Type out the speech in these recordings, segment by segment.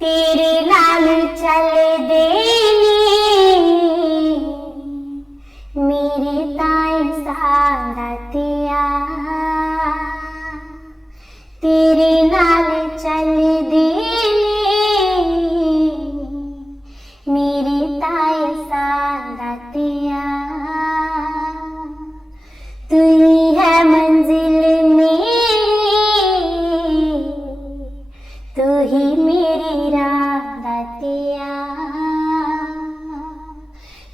तेरे नाल चलदे ने मेरे ताए सारतिया, तेरे नाल चलदे ने मेरे ताए सारतिया। तू ही है मंजिल मेरी, तू ही मेरी राहतिया,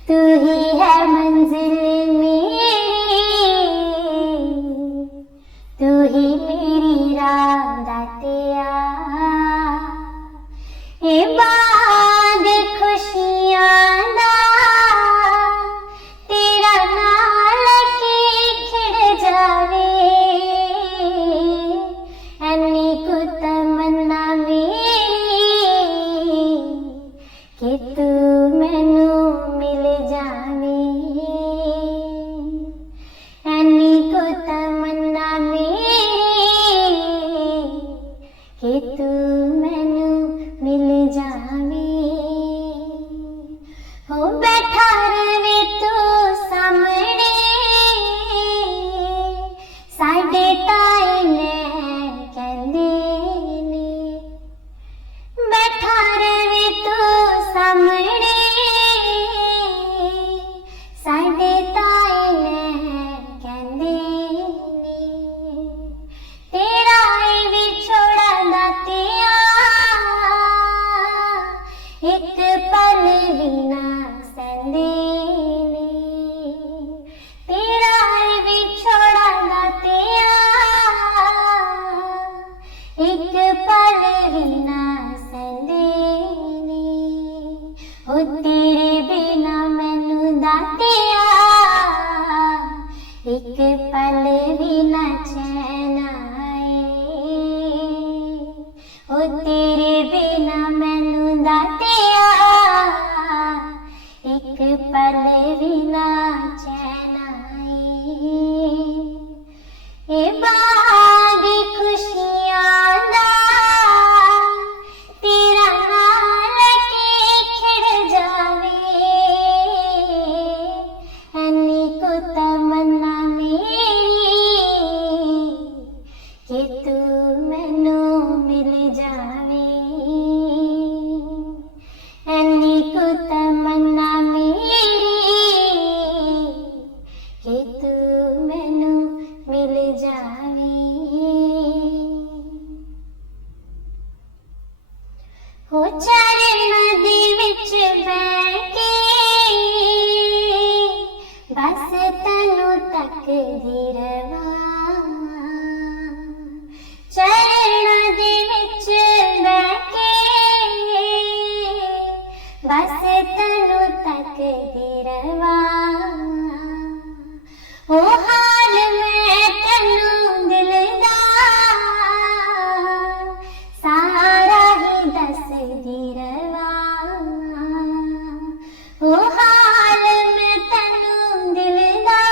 तू ही है मंजिल मेरी, तू ही मेरी राहतिया। ए बाग खुशियां दा तेरा नाल के खिड़ जावे, ऐनी को तमन्ना मेरी कि तू मैनू मिल जावे, ऐनी को तमन्ना मेरी कि तू मैनू मिल जावे। हो बैठा रहे तू सामने साडे ताए ने कहंदे ने, बैठा रहे तू सामने साडे ताए ने कहंदे ने। तेरा विछोड़ा दा तिया एक पल भी ना सहंदे ने, तेरा विछोड़ा दा तिया एक पल भी ना सहंदे ने। ओ तेरे बिना मैनू दातिया एक पल भी ना चैन आए, ओ तेरे बिना मैनू दातिया एक पल भी ना चैन आए। ए बाग खुशियां दा तेरा नाल के खिड़ जावे, ऐनी को तमन्ना मेरी कि तू मैनू मिल जावे, ऐनी को तमन्ना मेरी कि तू मैनू मिल जावे। हो चरण दे विच बैठ के बस तैनू तकदी रवां, चरण दे विच बैठ के बस तैनू तकदी रवां। ओ हाल मैं तैनू दिल दा सारा ही दसदी रवां, ओ हाल मैं तैनू दिल दा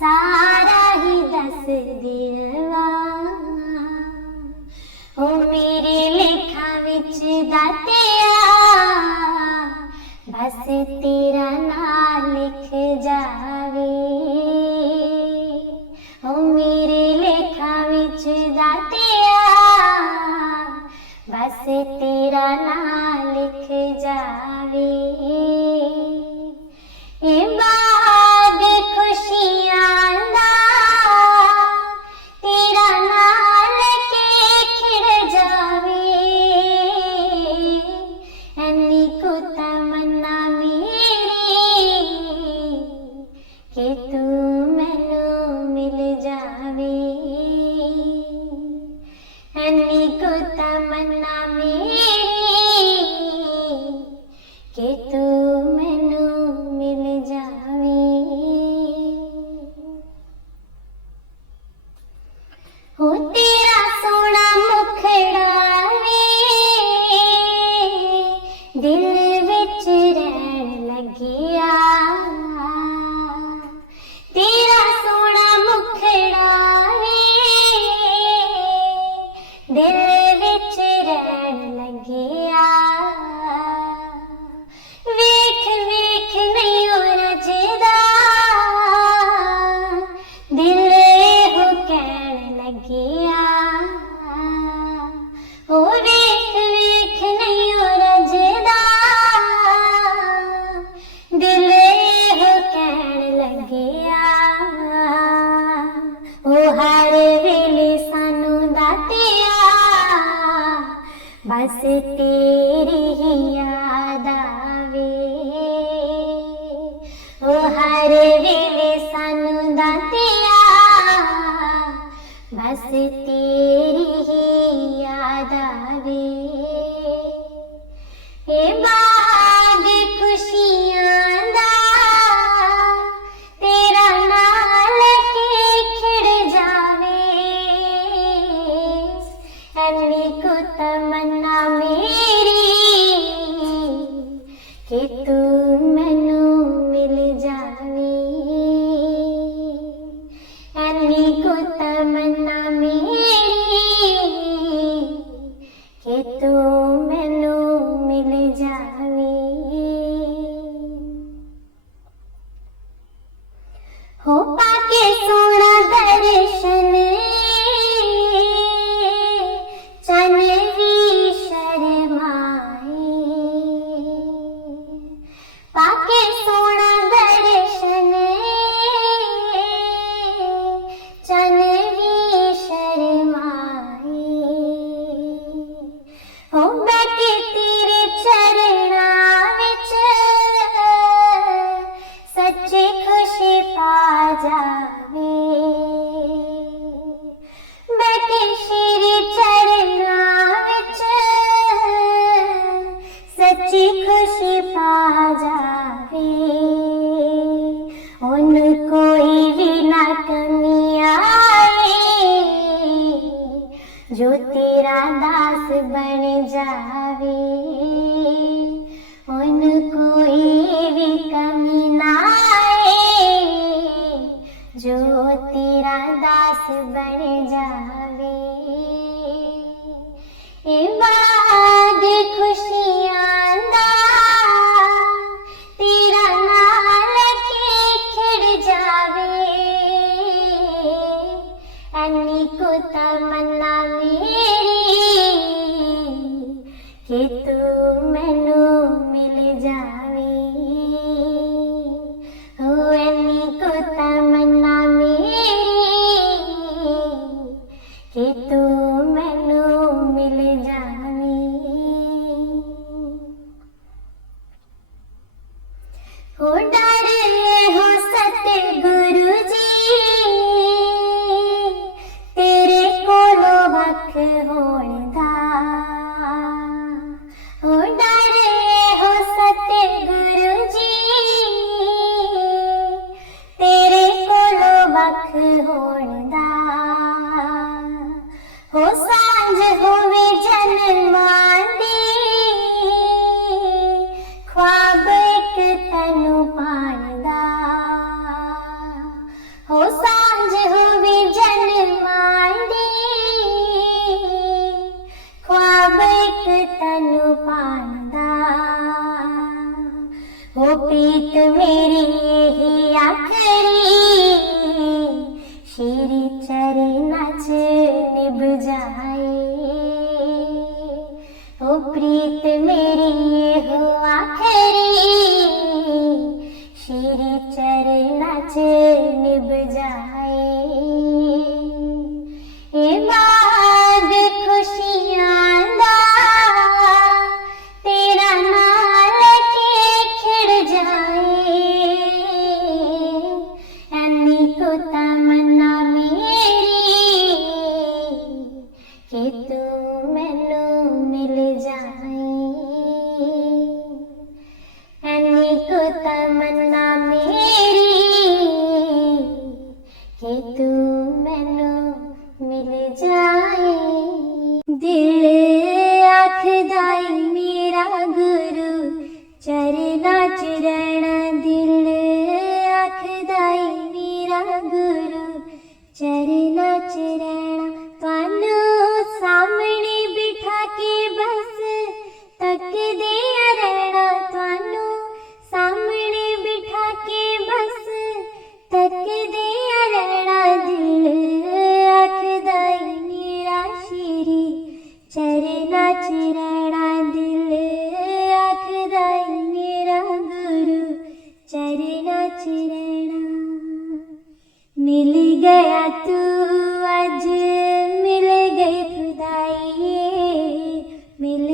सारा ही दसदी रवां। ओ मेरे लेखा विच दातिया बस तेरा नाम लिख जावे, ओ मेरे लेखा विच दातिया बस तेरा नाम लिख जावे। ए बाग खुशियां दा तेरा नाल के खिड़ जावे, ऐनी को तमन्ना मेरी कि तू मैनू मिल जावे, ऐनी को तमन्ना मेरी कि तू मैनू मिल जावे। हो तेरा सोना मुखड़ा वे दिल विच रहन लगिया, तेरा सोना मुखड़ा वे दिल विच बस तेरी ही याद आवे। ओ हर वेले सानू दातिया बस तेरी ही याद आवे। ए बाग खुशियां दा तेरा नाल के खिड़ जावे। ऐनी को तमन्ना मेरी कि तू मैनू मिल जावे। ऐनी को तमन्ना मेरी कि तू मैनू मिल जावे। हो पाके सोना दर्शन चन भी शर्माए। पाके सोना दर्शन चन भी शर्माए। हो बैठे तेरे चरणा विच सच्ची खुशी पा जावे। बैठे श्री चरणा विच सच्ची खुशी पा जावे। उन कोई भी ना कमी आए जो तेरा दास बन जावे। उन कोई भी कमी ना आए जो तेरा दास बन जावे। ए बाग खुशियां दा तेरा नाल के खिड़ जावे। ऐनी को तमन्ना मेरी कि तू मैनू मिल जावे। हो ऐनी को तमन्ना मेरी कि तू मैनू मिल जावे। हो डर हो सतगुरु जी तेरे कोलों वख होण दा। हो डर हो सतगुरु जी तेरे कोलों वख होण दा। हो सांझ होवे जन्मां दी ख्वाब एक तैनू पाण दा। हो सांझ होवे जन्मां दी ख्वाब एक तैनू पाण दा। हो प्रीत मेरी यही आखरी श्री चरना च निभ जाए। हो प्रीत मेरी हो आखरी श्री चरना च निभ जाए। ए बाग खुशियां दा तेरा नाल के खिड़ जाए। ऐनी को तमन्ना मेरी कि तू मैनू मिल जाए। ऐनी को तमन्ना मेरी कि तू मैनू मिल जाए। दिल आखदाई मेरा गुरु चरना च रहना। दिल आखदाई मेरा गुरु चरना च रहना। तुहानू सामने बिठा के बस तकदे रहना। तुहानू सामने बिठा के बस तकदे रहना। दिल आखदाई मेरा श्री चरना च रहना। दिल आखदाई मेरा गुरु चरना च रहना। मिल गया तू अज मिल गई खुदाई। मिल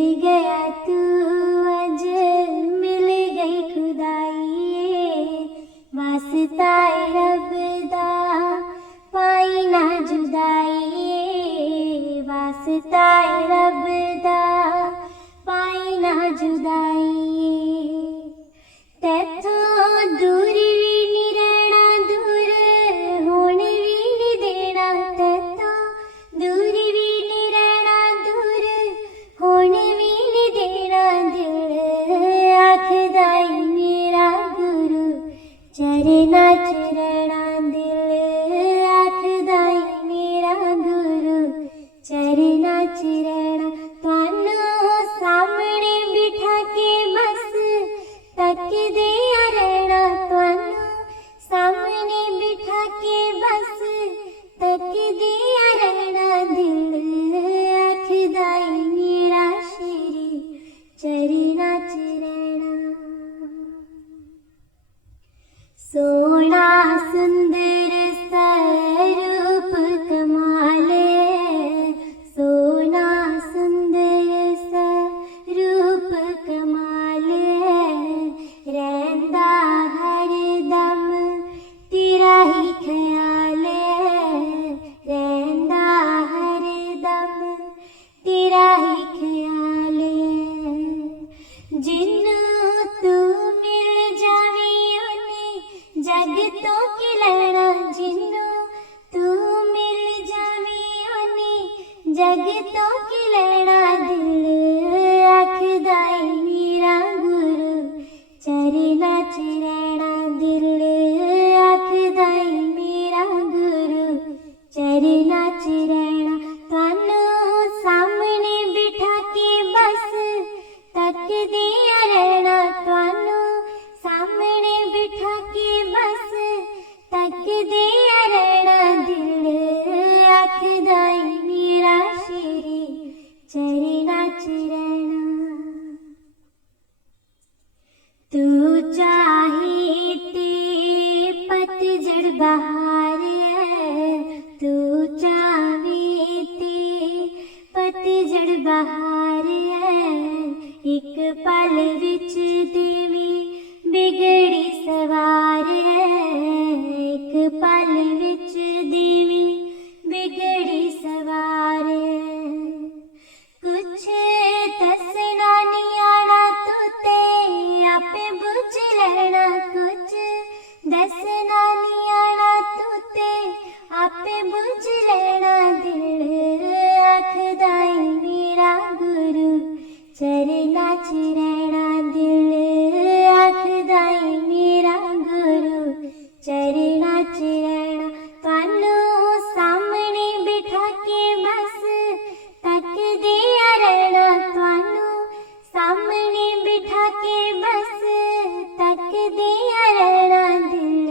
जिन्नू तू मिल जावे ओने जग तो की लैना, जिन्नू तू मिल जावे ओने जग तो की लैना, दिल आखदा ऐ मेरा गुरु चरना च रहना, दिल आखदा ऐ मेरा गुरु चरना च रहना। थानू सामने बिठा के बस तकदियां रहना, थानू सामने बिठा के बस तकदियां रहना, दिल आखदा ऐ मेरा शेरी चरना च रहना। तू चाहे ते पतझड़ बहार है, तू चाहे ते पतझड़ बहार है, एक पल विच देवी बिगड़ी सवार है, एक पल विच देवी बिगड़ी सवार है। कुछ दसना नहीं आना तू ते आपे बुझ लेना, कुछ दसना नहीं आना तू ते आपे बुझ लेना, दिल आखदा ऐ मेरा गुरु चरना च रहना, दिल आखदा ऐ मेरा गुरु चरना च रहना। थानू सामने बिठा के बस तकदियां रहना, थानू सामने बिठा के बस तकदियां रहना, दिल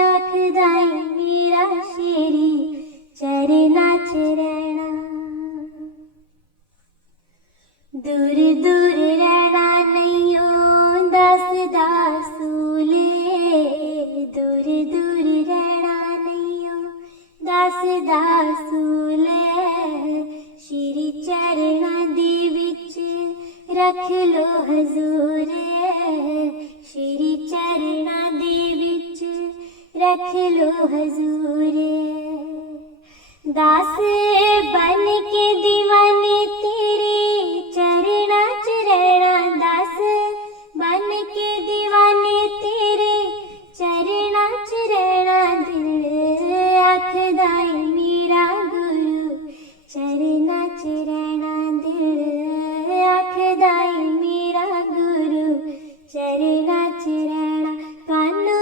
आखदा ऐ मेरा शेरी चरना च रहना। दूर दूर रहना नैयो दसदा सूले, दूर दूर रहना नैयो दसदा सूले, श्री चरना दे विच रख लो हजूर, श्री चरना दे विच रख लो हजूर। दास बन के दीवाने तेरे चरना च रहना, दास बन के दीवाने तेरे चरना च रहना, दिल आखदा ऐ मेरा गुरु चरना च रहना, दिल आखदा ऐ मेरा गुरु चरना च रहना। थानू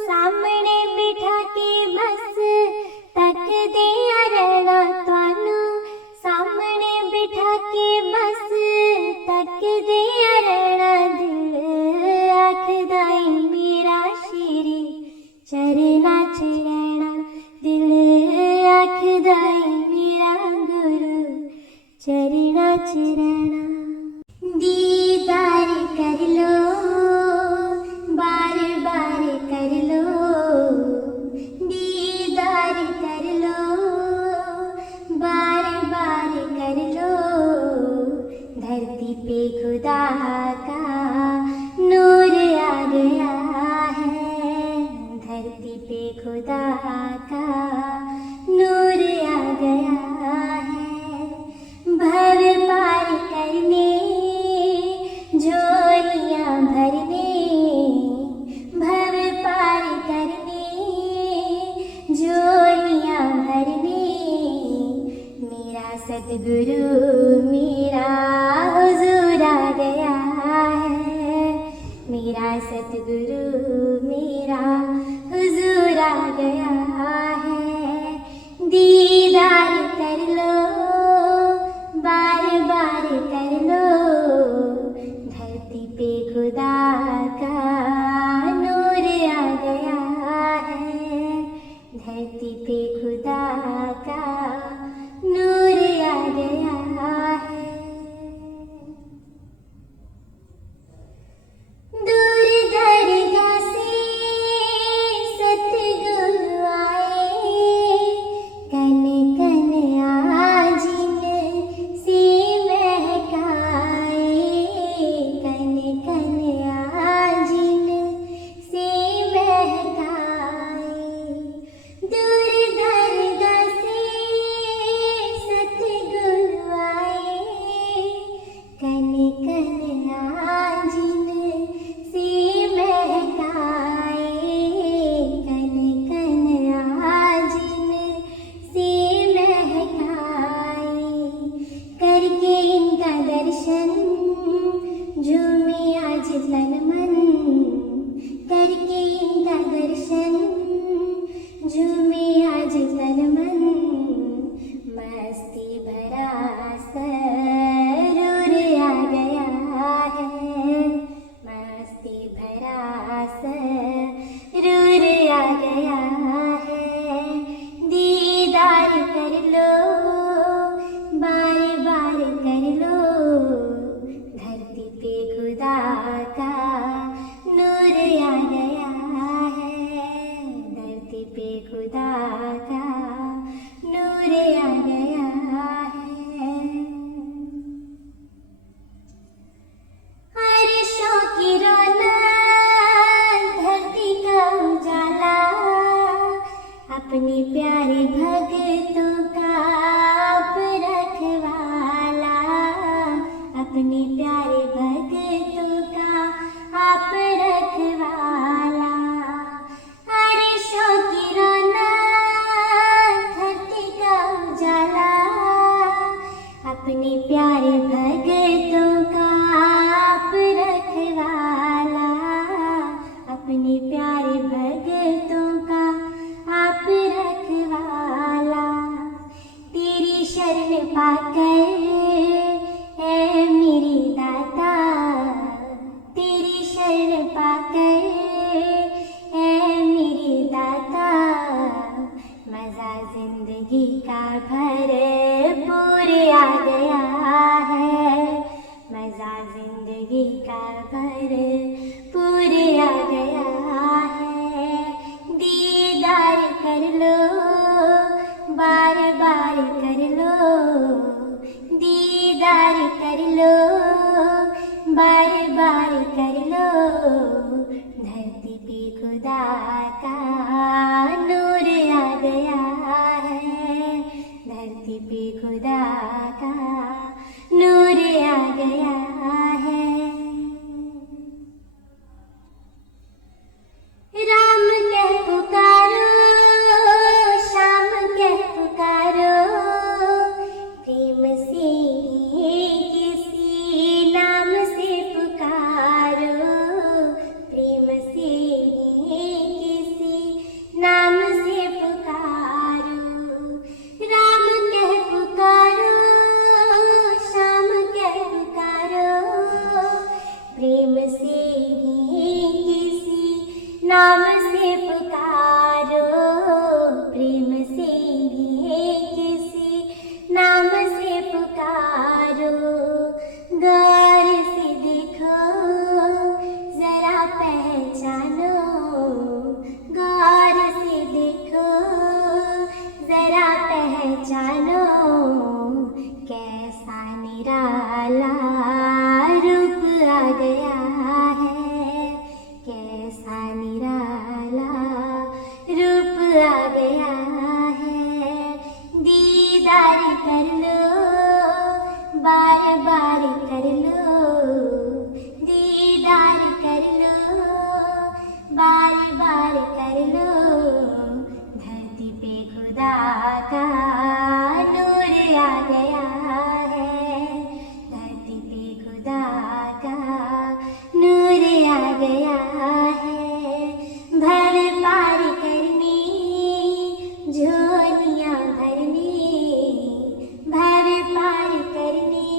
सामने बिठा के बस तकदियां रहना, थानू सामने बिठा के बस तकदियां रहना, दिल आखदा ऐ मेरा शेरी चरना च रहना, दिल आखदा ऐ मेरा गुरु चरना च रहना। दीदार कर लो बार बार कर लो, दीदार कर लो बार बार कर लो, धरती पे खुदा का नूर आ गया है, धरती पे खुदा का नूर आ गया है। भव पार करने झोलियां भरने, भव पार करने झोलियां भरने, मेरा सतगुरु मेरा हुजूर आ गया है, मेरा सतगुरु मेरा हुजूर आ गया है। दीदार कर लो बार बार कर लो, धरती पे खुदा का नूर आ गया है, धरती पे खुदा का नूर आ गया है। दूर दरगाह से सतगुरु आए, कन कन आजिन से महका इंदा दर्शन झूमे आज तन मन करके इंदा दर्शन झूमे आज तन मन मस्ती भरा सरूर आ गया है मस्ती भरा सरूर आ गया है दीदार कर लो बार बार कर लो धरती पे खुदा का नूर आ गया है धरती पे खुदा का नूर आ गया है अर्शों की रौनक धरती का उजाला अपने प्यारे भक्तों का आप रखवाला अपने प्यारे भक्तों का आप रखवाला अर्शों की रौनक धरती का उजाला अपने प्यारे भक्तों का आप रखवाला अपने प्यारे भक्तों का आप रखवाला तेरी शरण पाकर है मेरी दाता तेरी शरण पाकर है मेरी दाता मजा जिंदगी का भरपूर आ गया है मजा जिंदगी का भरपूर आ गया है दीदार कर लो बार बार कर लो दीदार कर लो बार बार कर लो धरती पे खुदा का नूर आ गया है धरती पे खुदा का नूर आ गया है राम कह पुकारो श्याम कह पुकारो प्रेम से किसी नाम से पुकारो प्रेम से किसी नाम से पुकारो राम कह पुकारो श्याम कह पुकारो प्रेम से किसी नाम से पुकारो प्रेम से किसी नाम से पुकारो गौर से देखो जरा पहचानो गौर से देखो जरा पहचानो कैसा निराला रूप आ गया है कैसा निराला रूप आ गया है दीदार कर लो बार बार कर लो दीदार कर लो बार बार कर लो धरती पे खुदा का नूर आ गया है धरती पे खुदा का नूर आ गया है भर पार करनी झोलियाँ भरनी भर पार करनी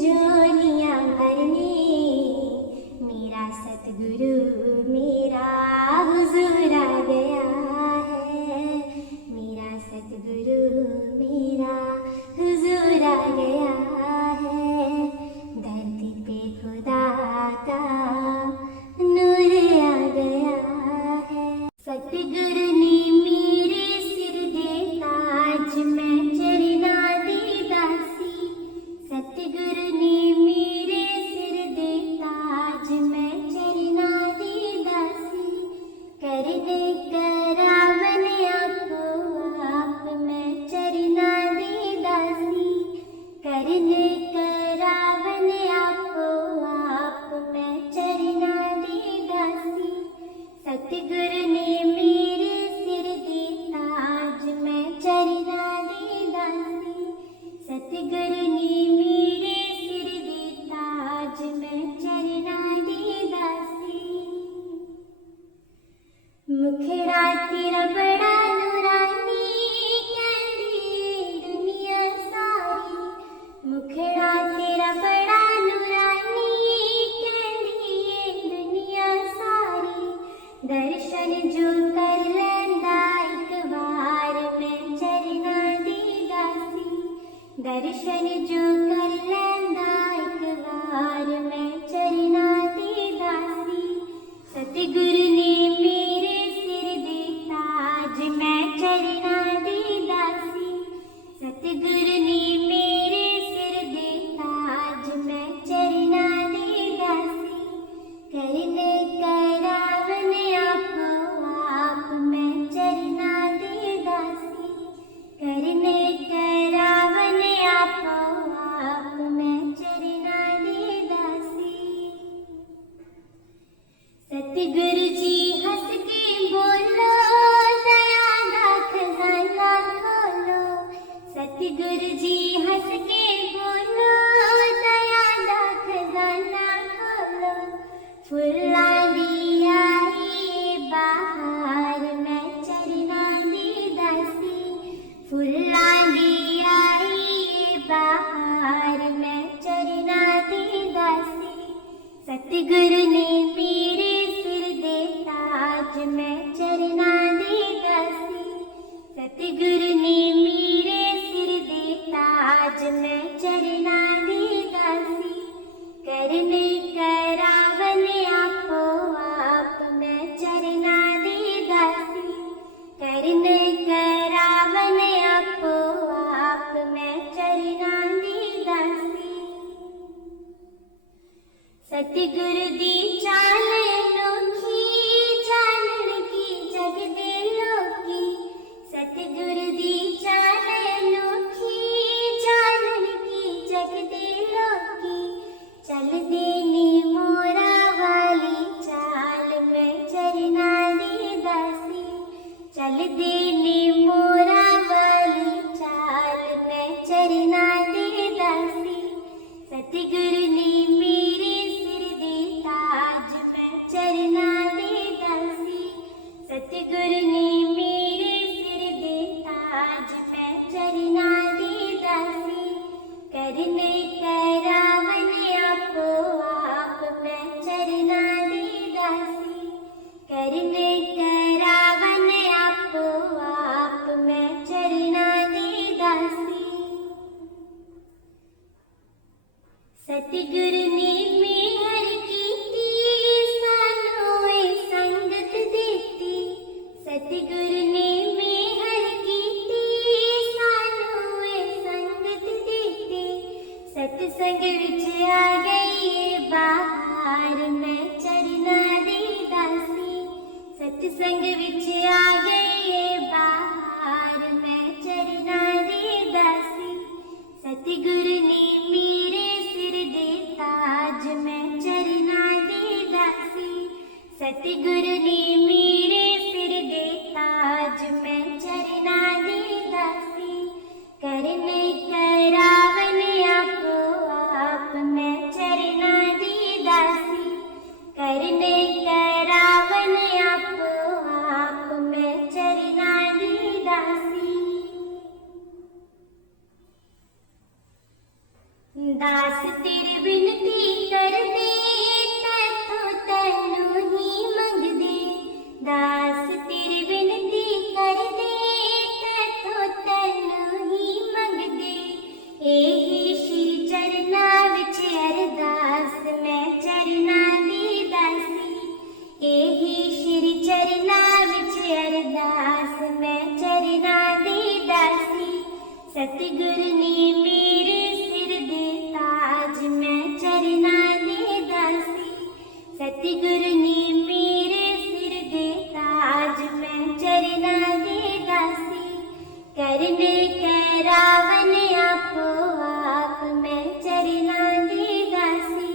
झोलियाँ भरनी मेरा सतगुरु मेरा हुजूर आ गया है मेरा सतगुरु मेरा हुजूर आ गया है धरती पे खुदा का नूर आ गया है सतगुरु ने मेरे सिर दे ताज मैं चरना दी दासी सतगुरु ने मेरे सिर दे ताज मैं चरना दी दासी करने करावन आपको आप मैं चरना दी दासी करने करावन आपको आप मैं चरना दी दासी सतगुरु ने मेरे सिर दी ताज मैं चरना दी दासी सतगुरु ने मेरे सतगुरु जी हंस के बोलो, दया दा खजाना खोलो। सतगुरु जी हंस के बोलो, दया दा खजाना खोलो। फुल्लां दी आई बहार, मैं चरनां दी दासी। फुल्लां दी आई बहार, मैं चरनां दी दासी। सतगुरु ने मेरे सिर दे ताज, मैं चरनां दी दासी। सतगुरु ने मेरे सिर दे ताज, मैं चरनां दी दासी। करने करावन आपो आप, मैं चरनां दी दासी। करने करावन आपो आप, मैं चरनां दी दासी। सतगुरु दी चाल अनोखी, चानण की जग दे लोकी। सतगुरु दी चाल अनोखी, चानण की जग दे लोकी। चल देनी मोरा वाली चाल, मैं चरनां दी दासी। चल देनी मोरा वाली चाल, मैं चरनां दी दासी। सतगुरु ने मेरे सिर दे ताज, मैं चरनां दी दासी। सतगुरु ने मेरे सिर दे ताज, मैं चरनां दी दासी। करने करावन आपो आप, मैं चरनां दी दासी। करने करावन आपो आप, मैं चरनां दी दासी। सतगुरु ने मेहर कीती, सानू ए संगत देती। सतगुरु ने मेहर कीती, सानू ए संगत देती। सतसंग विच आ गई ए बहार, मैं चरनां दी दासी। सतसंग विच आ गई ए बहार, मैं चरनां दी दासी। सतगुरु ने मेरे सिर दे ताज, मैं चरनां दी दासी। सतगुरु ने मेरे सिर दे ताज, मैं चरनां दी दासी। करने करावन आपो आप, मैं चरनां दी दासी। करने करावन आपो आप, मैं चरनां दी दासी। दास तेरे विनती कर दे, तैथों तैनू ही मंग दे। दास तेरे विनती कर दे, तैथों तैनू ही मंग दे। एही श्री चरनां विच अरदास, मैं चरनां दी दासी। एही श्री चरनां विच अरदास, मैं चरनां दी दासी। सतगुरु ने मेरे सिर दे ताज, मैं चरनां दी दासी। सतगुरु ने मेरे सिर दे ताज, मैं चरनां दी दासी। करने करावन आपो आप, मैं चरनां दी दासी।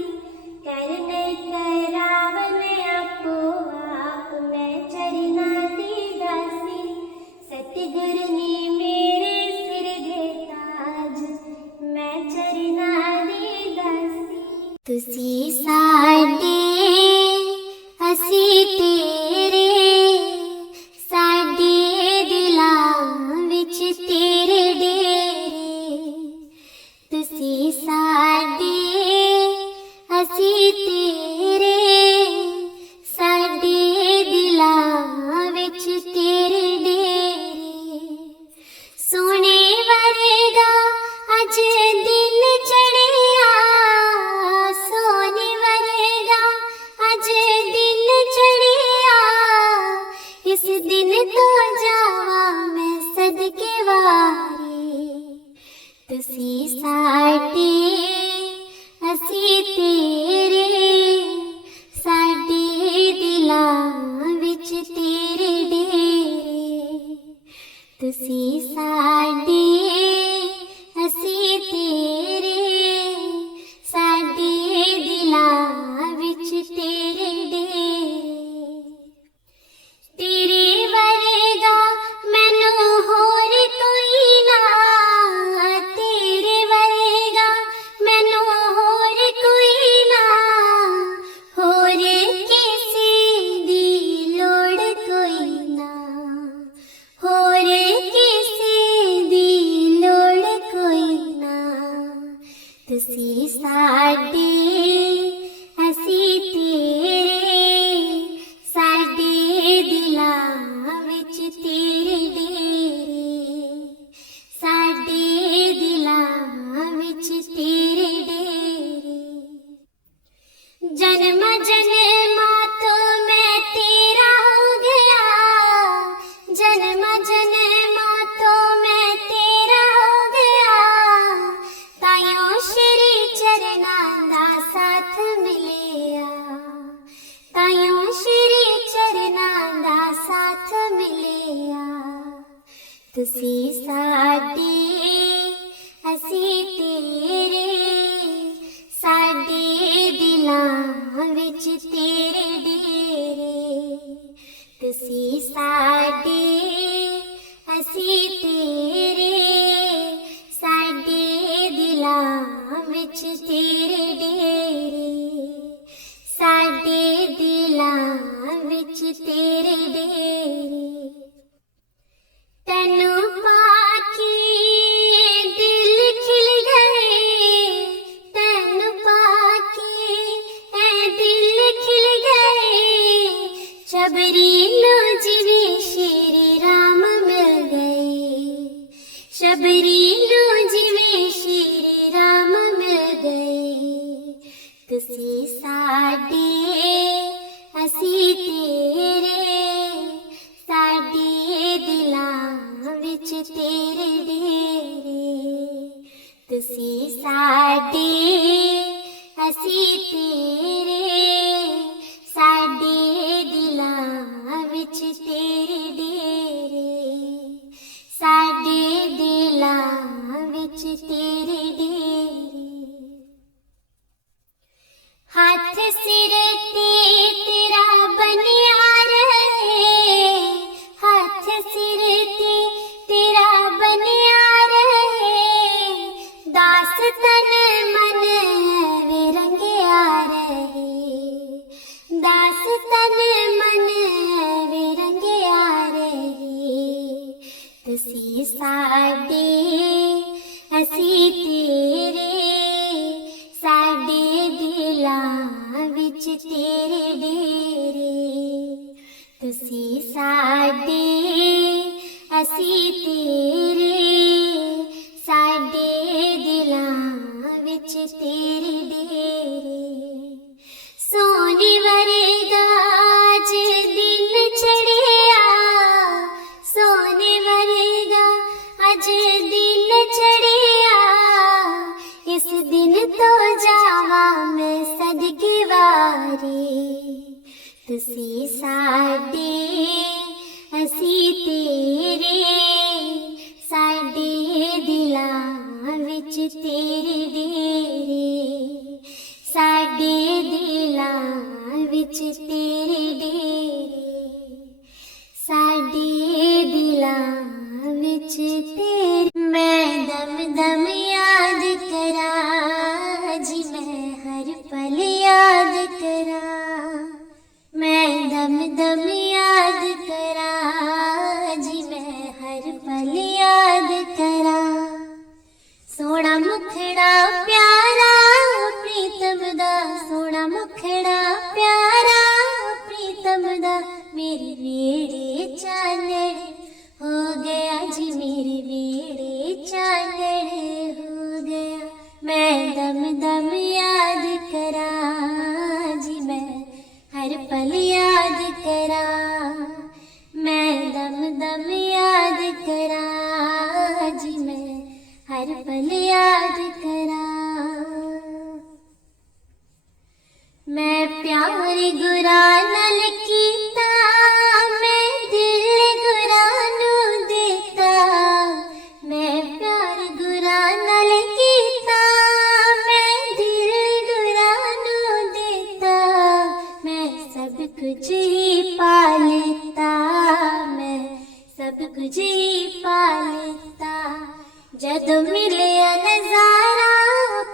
करने करावन आपो आप, मैं चरनां दी दासी। सतगुरु ने मेरे सिर दे ताज, मैं चरनां दी दासी। तुसी साडे, असी तेरे, साडे दिलां विच तेरे डेरे। तुसी साडे, असी तेरे, साडे दिलां विच तेरे डेरे। सोने वर्गा अज दिन चढ़िया, सोने वर्गा साडे असीं तेरे, साडे दिलां विच तेरे डेरे, साडे दिलां विच तेरे डेरे। जन्म जन्मां तो मैं तेरा हो गया, जन्म जन्मां तो मैं तेरा हो गया, तायों श्री चरनां दा साथ मिलिया, तायों श्री चरनां दा साथ मिलिया। तुसी साडे असीं तेरे, साडे दिलां विच तेरे डेरे, तुसी साडे असीं तेरे, साडे दिलां विच तेरे डेरे, साडे दिलां विच तेरे डेरे। तैनू पाके दिल खिल गए, तैनू पाके दिल खिल गए, शबरीलो जिवें श्री राम मिल गए, शबरीलो जिवें श्री राम मिल गए। तुसी साडे असीं तेरे, साडे दिलां विच तेरे डेरे, तुसी साडे असीं तेरे, साडे दिलां विच तेरे डेरे, साडे दिलां विच तेरे डेरे। हाथ सिर ते तेरा बनिया रहे, हाथ सिर ते तेरा बनिया रहे, दास तन मन वे रंगिया रहे, दास तन मन वे रंगिया रहे। तुसी साडे असीं तेरे, साडे दिलां विच तेरे डेरे, तुसी साडे असीं तेरे, साडे दिलां विच तेरे डेरे। सोने वर्गा अज दिन चढ़िया, सोने वर्गा अज दिन चढ़िया, इस दिन तो जावा मैं सदके वारे। तुसी साडे असीं तेरे, साडे दिलां विच तेरे डेरे, साडे दिलां विच तेरे डेरे, साडे दिलां विच तेरे। मैं दम दम याद करा जी, मैं हर पल याद करा, मैं दम दम याद करा जी, मैं हर पल याद करा। सोना मुखड़ा प्यारा प्रीतम दा, सोना मुखड़ा प्यारा प्रीतम दा, मेरे वेड़े चानण हो गया जी, मेरे वेड़े चानण हो गया। मैं दम दम याद करा जी, मैं हर पल याद करा, मैं दम दम याद करा जी, मैं हर पल याद करा। मैं प्यार गुरा नल कीता, मैं दिल गुरा नू देता, मैं प्यार गुरा नल कीता, मैं दिल गुरा नू देता, मैं सब कुछ ही पा लेता, मैं सब कुछ ही पा लेता। जदों मिलिया नजारा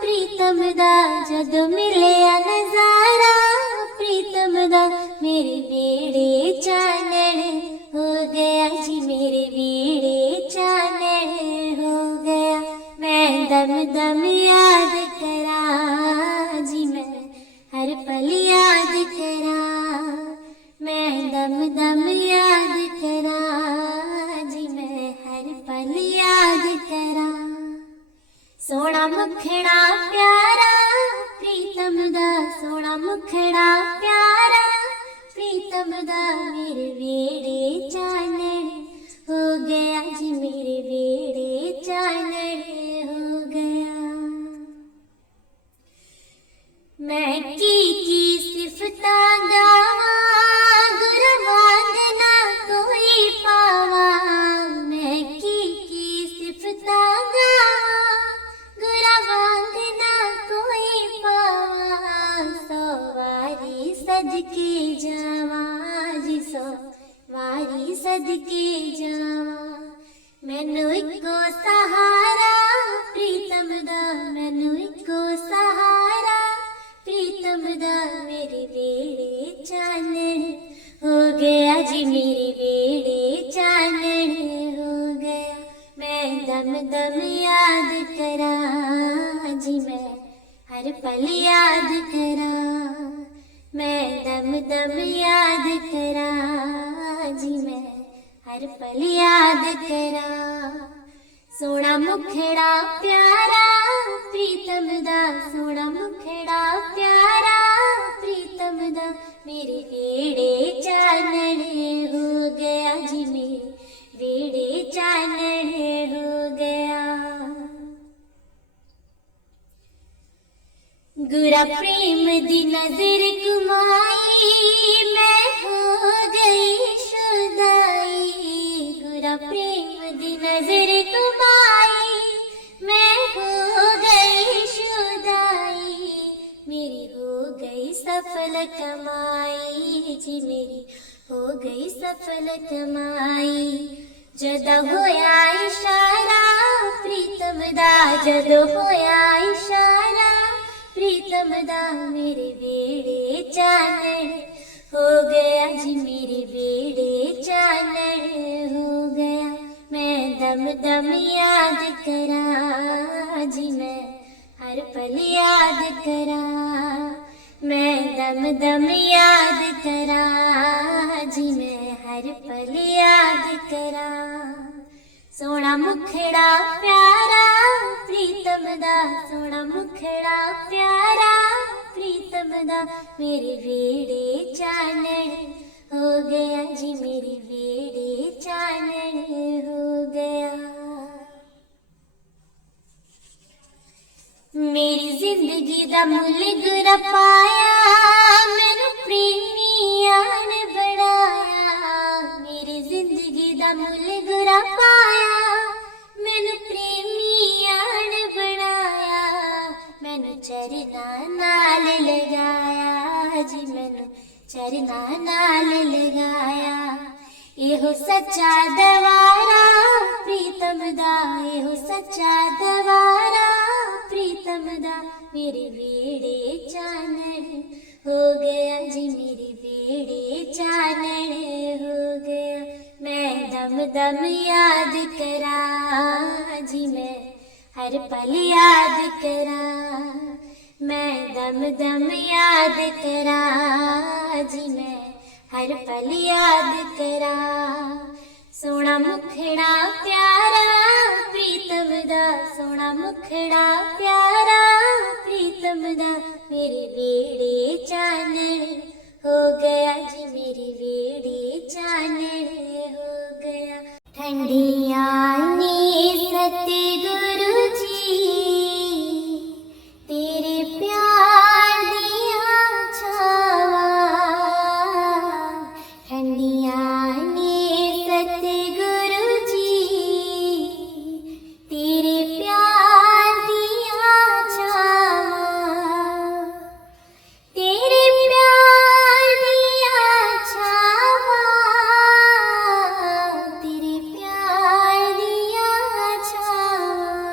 प्रीतम दा, जदों मिलिया नजारा प्रीतम दा, मेरे वेड़े चानण हो गया जी, मेरे वेड़े चानण हो गया। मैं दम दम याद करा मैं की सिफता गावा, गुरु वांग ना कोई पावा। मैं की सिफता गावा, गुरु वांग ना कोई पावा। सौ वारी सदके जावा जी, सौ वारी सदके जावा। मैनू इको सहारा प्रीतम दा, मैनू इको सहारा प्रीतम दा। मेरे वेड़े चानण हो गया जी, मेरे वेड़े चानण हो गया। मैं दम दम याद करा जी, मैं हर पल याद करा। मैं दम दम याद करा जी, मैं हर पल याद करा। सोना मुखड़ा प्यारा प्रीतम दा, सोना मुखड़ा प्यारा प्रीतम दा। मेरे वेड़े चानण हो गया जी, मेरे वेड़े चानण हो गया। गुरा प्रेम दी नजर कुमाई, मैं हो गई शुदाई। गुरा प्रेम दी नजर कुमाई, मैं हो गई शुदाई। मेरी हो गई सफल कमाई जी, मेरी हो गई सफल कमाई। जदों होया इशारा प्रीतम दा, जदों होया इशारा प्रीतम दा। मेरे वेड़े चानण हो गया जी, मेरे वेड़े चानण हो गया। मैं दम दम याद करा जी, मैं हर पल याद करा। मैं दम दम याद करा जी, मैं हर पल याद करा। सोना मुखड़ा प्यारा प्रीतम दा, सोना मुखड़ा प्यारा प्रीतम दा। मेरे वेड़े चानण हो गया जी, मेरे वेड़े चानण हो गया। मेरी जिंदगी दा मुल गुरा पाया, मैनू प्रेमिया ने बनाया। मेरी जिंदगी दा मुल गुरा पाया, मैनू प्रेमिया ने बनाया। मैनू चरना नाल लगाया जी, मैनू चरना नाल लगाया। एहो सच्चा दवारा प्रीतम दा, एहो सच्चा दवारा प्रीतम दा। मेरे वेड़े चानण हो गया जी, मेरे वेड़े चानण हो गया। मैं दम दम याद करा जी, मैं हर पल याद करा। मैं दम दम याद करा जी, मैं हर पल याद करा। सोना मुखड़ा प्यारा प्रीतम दा, सोना मुखड़ा प्यारा प्रीतम दा। मेरे वेड़े चानण हो गया जी, मेरे वेड़े चानण हो गया। ठंडियां नी सतगुरु जी, तेरे प्यार दिया छावा। ठंडियां नी सतगुरु जी, तेरे प्यार दिया छावा। तेरे प्यार दिया छावा, तेरे प्यार दिया छावा।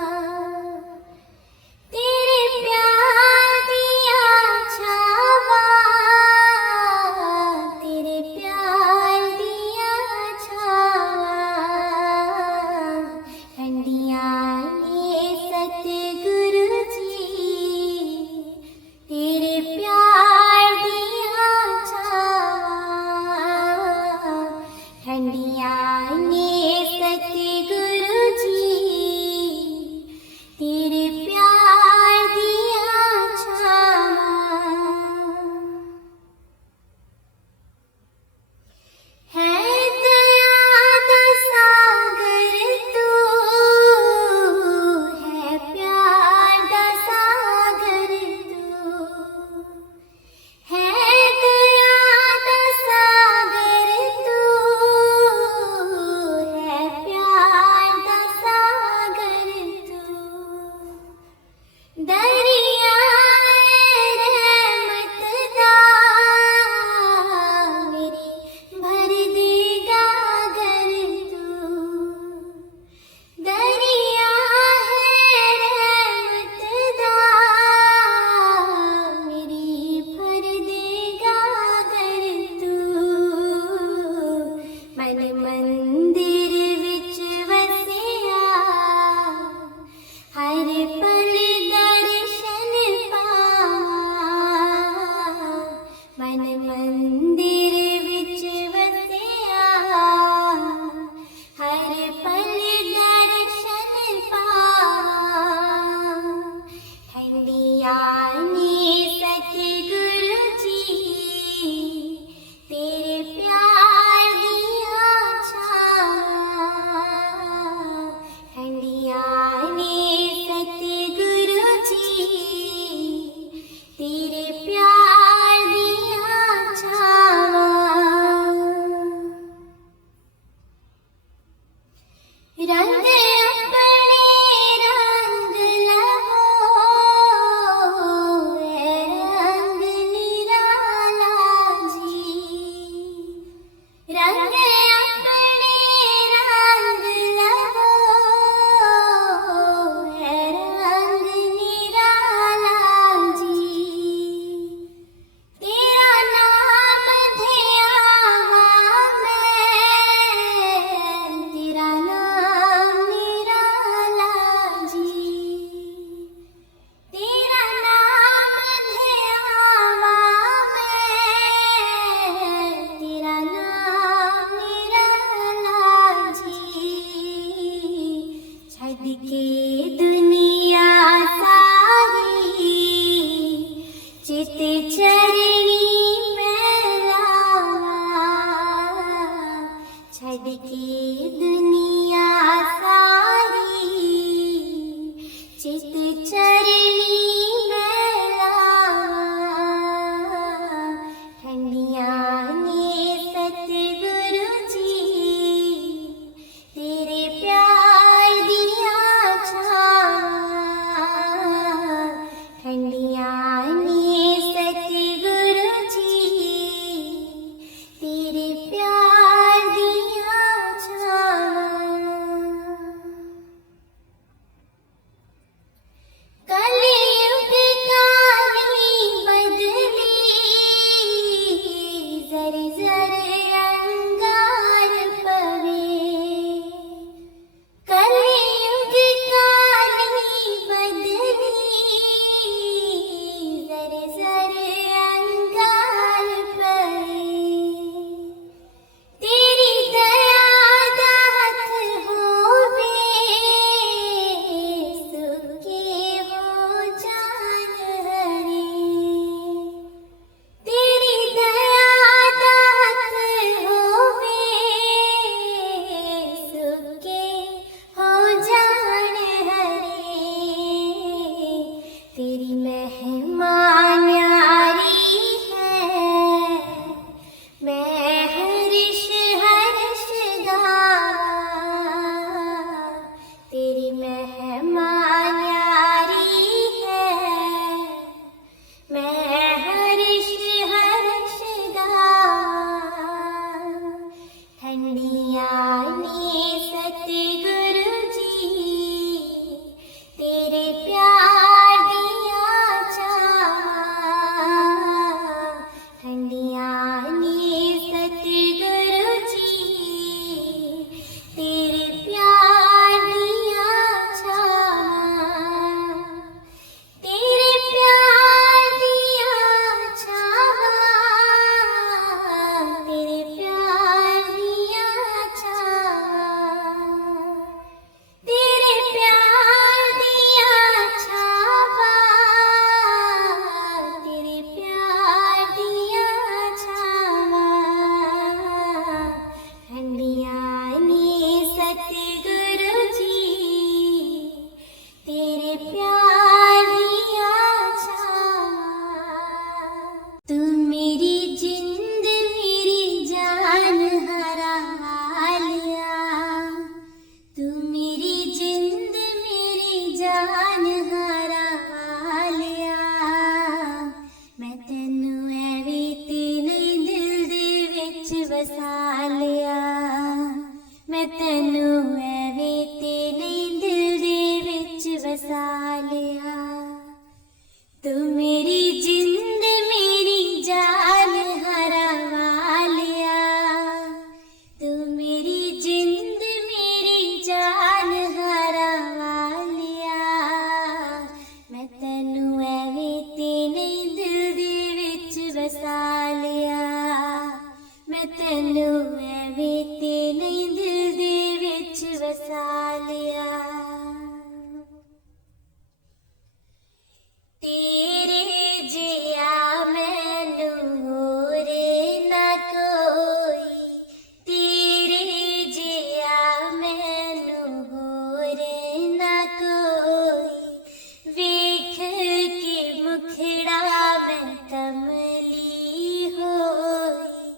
कमली होई,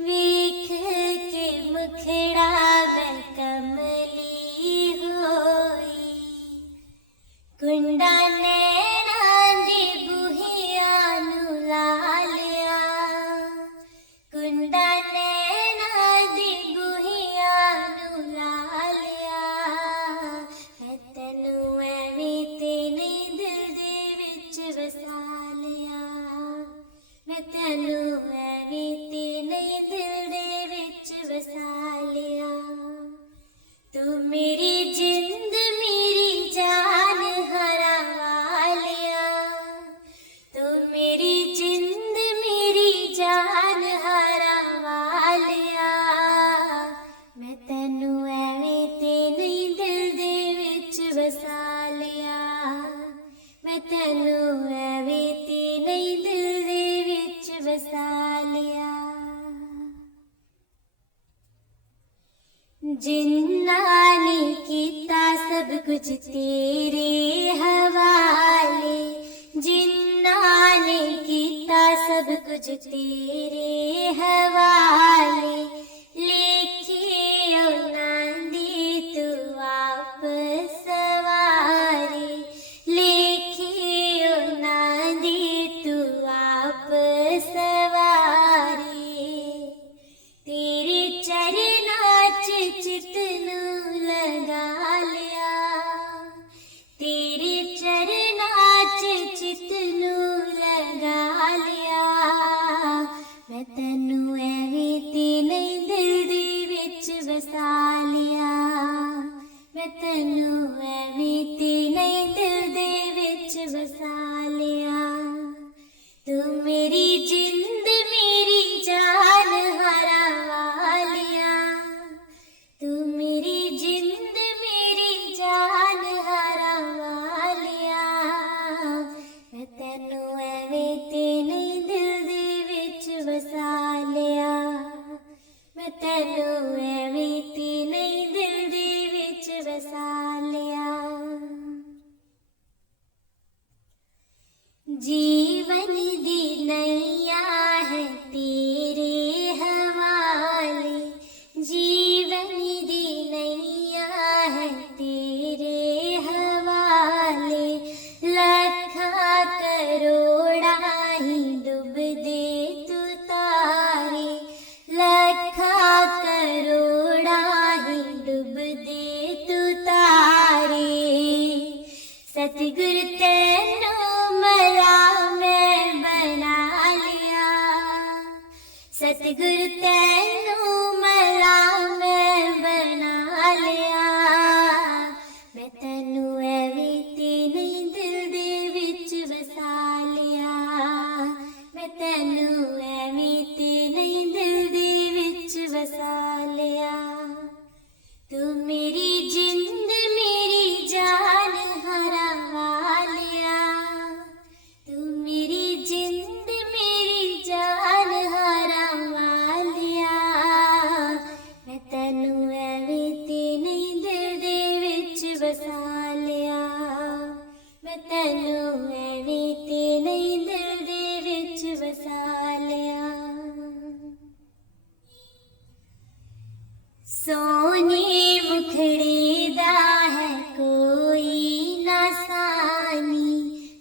वेख के मुखड़ा मैं कमली होई। कुंडा नैना दे बुहिया नू ला लिया, कुंडा नैना दे बुहिया नू ला लिया। मैं तैनू एवें ते नहीं दिल दे विच वसा लिया, मैं तैनू एवें ते नहीं दिल दे विच वसा लिया। तू मेरी जिंद मेरी जान हरा वालिया, तू मेरी जिंद मेरी जान हरा वालिया। मैं तैनू एवें ते नहीं दिल दे विच वसा लिया, मैं तैनू एवें ते नहीं दिल दे विच वसा लिया। जिन्ना ने कीता सब कुछ तेरे हवाले, जिन्ना ने कीता सब कुछ तेरे हवाले। लेके उन्हां दी तू आप सवारे, लेके उन्हां दी तू आप सवारे। तेरे चरनां च चित नू लगा लिया, तेरे चरनां च चित नू लगा लिया। मैं तैनू एवें ते नहीं दिल दे विच वसा लिया, मैं तैनू एवें ते नहीं दिल दे विच वसा लिया। तू मेरी जिंद मेरी जान हरा वालिया, तू मेरी जिंद मेरी जान हरा वालिया। मैं तैनू एवें ते नहीं दिल दे विच वसा लिया, मैं तैनू एवें ते नहीं दिल दे विच वसा लिया। जीवन दी नैया है तेरे हवाले, जीवन दी नैया है तेरे हवाले। लखा करोड़ा ही डूब दे तू तारे, लखा करोड़ा ही डूब दे तू तारे। सतगुर तैनू मला मैं बना लिया, सतगुर तैनू मला मैं बना लिया। मैं तैनू एवें ते नहीं दिल दे विच वसा लिया, मैं तैनू एवें ते नहीं दिल दे विच वसा लिया। तू मेरी जिंद मेरी जान हरा वालिया, तू मेरी जिंद मेरी जान हरा वालिया। मैं तैनू एवें ते नहीं दिल दे विच वसा लिया, मैं तैनू एवें ते नहीं दिल दे विच वसा लिया। सोने मुखड़े दा है कोई ना सानी,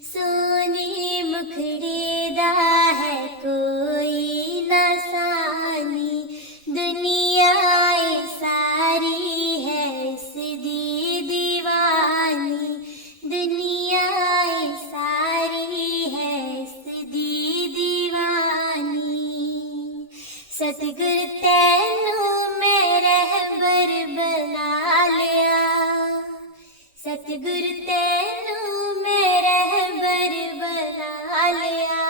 सोने मुखड़े दा है कोई ना सानी। दुनिया ये सारी है इसदी दीवानी, दुनिया ये सारी है इसदी दीवानी। सतगुर तैनू मैं रहबर बना लिया, सतगुर तैनू मैं रहबर बना लिया।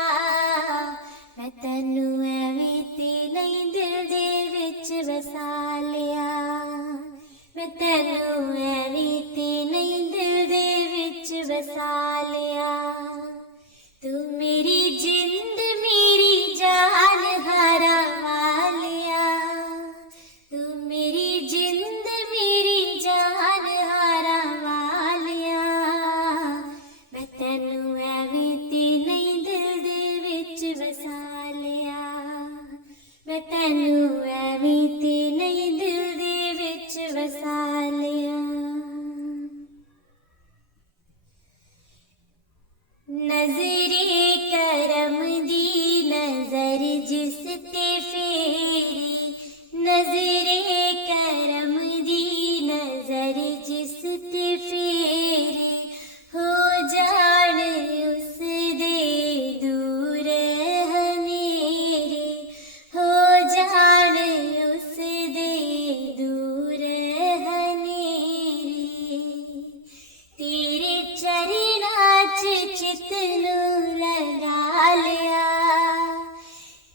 मैं तैनू एवें ते नहीं दिल दे विच वसा लिया, मैं तैनू एवें ते नहीं दिल दे विच वसा लिया। तू मेरी जिंद मेरी जान हरा वालिया, तू मेरी जिंद मेरी जान हरा वालिया। जिस ते फेरी नजरे करम दी नजर जिस ते फेरी हो जान उस दे दूर हनेरे हो जान उस दे दूर हनेरे तेरे चरनां च चित नूं लगा लिया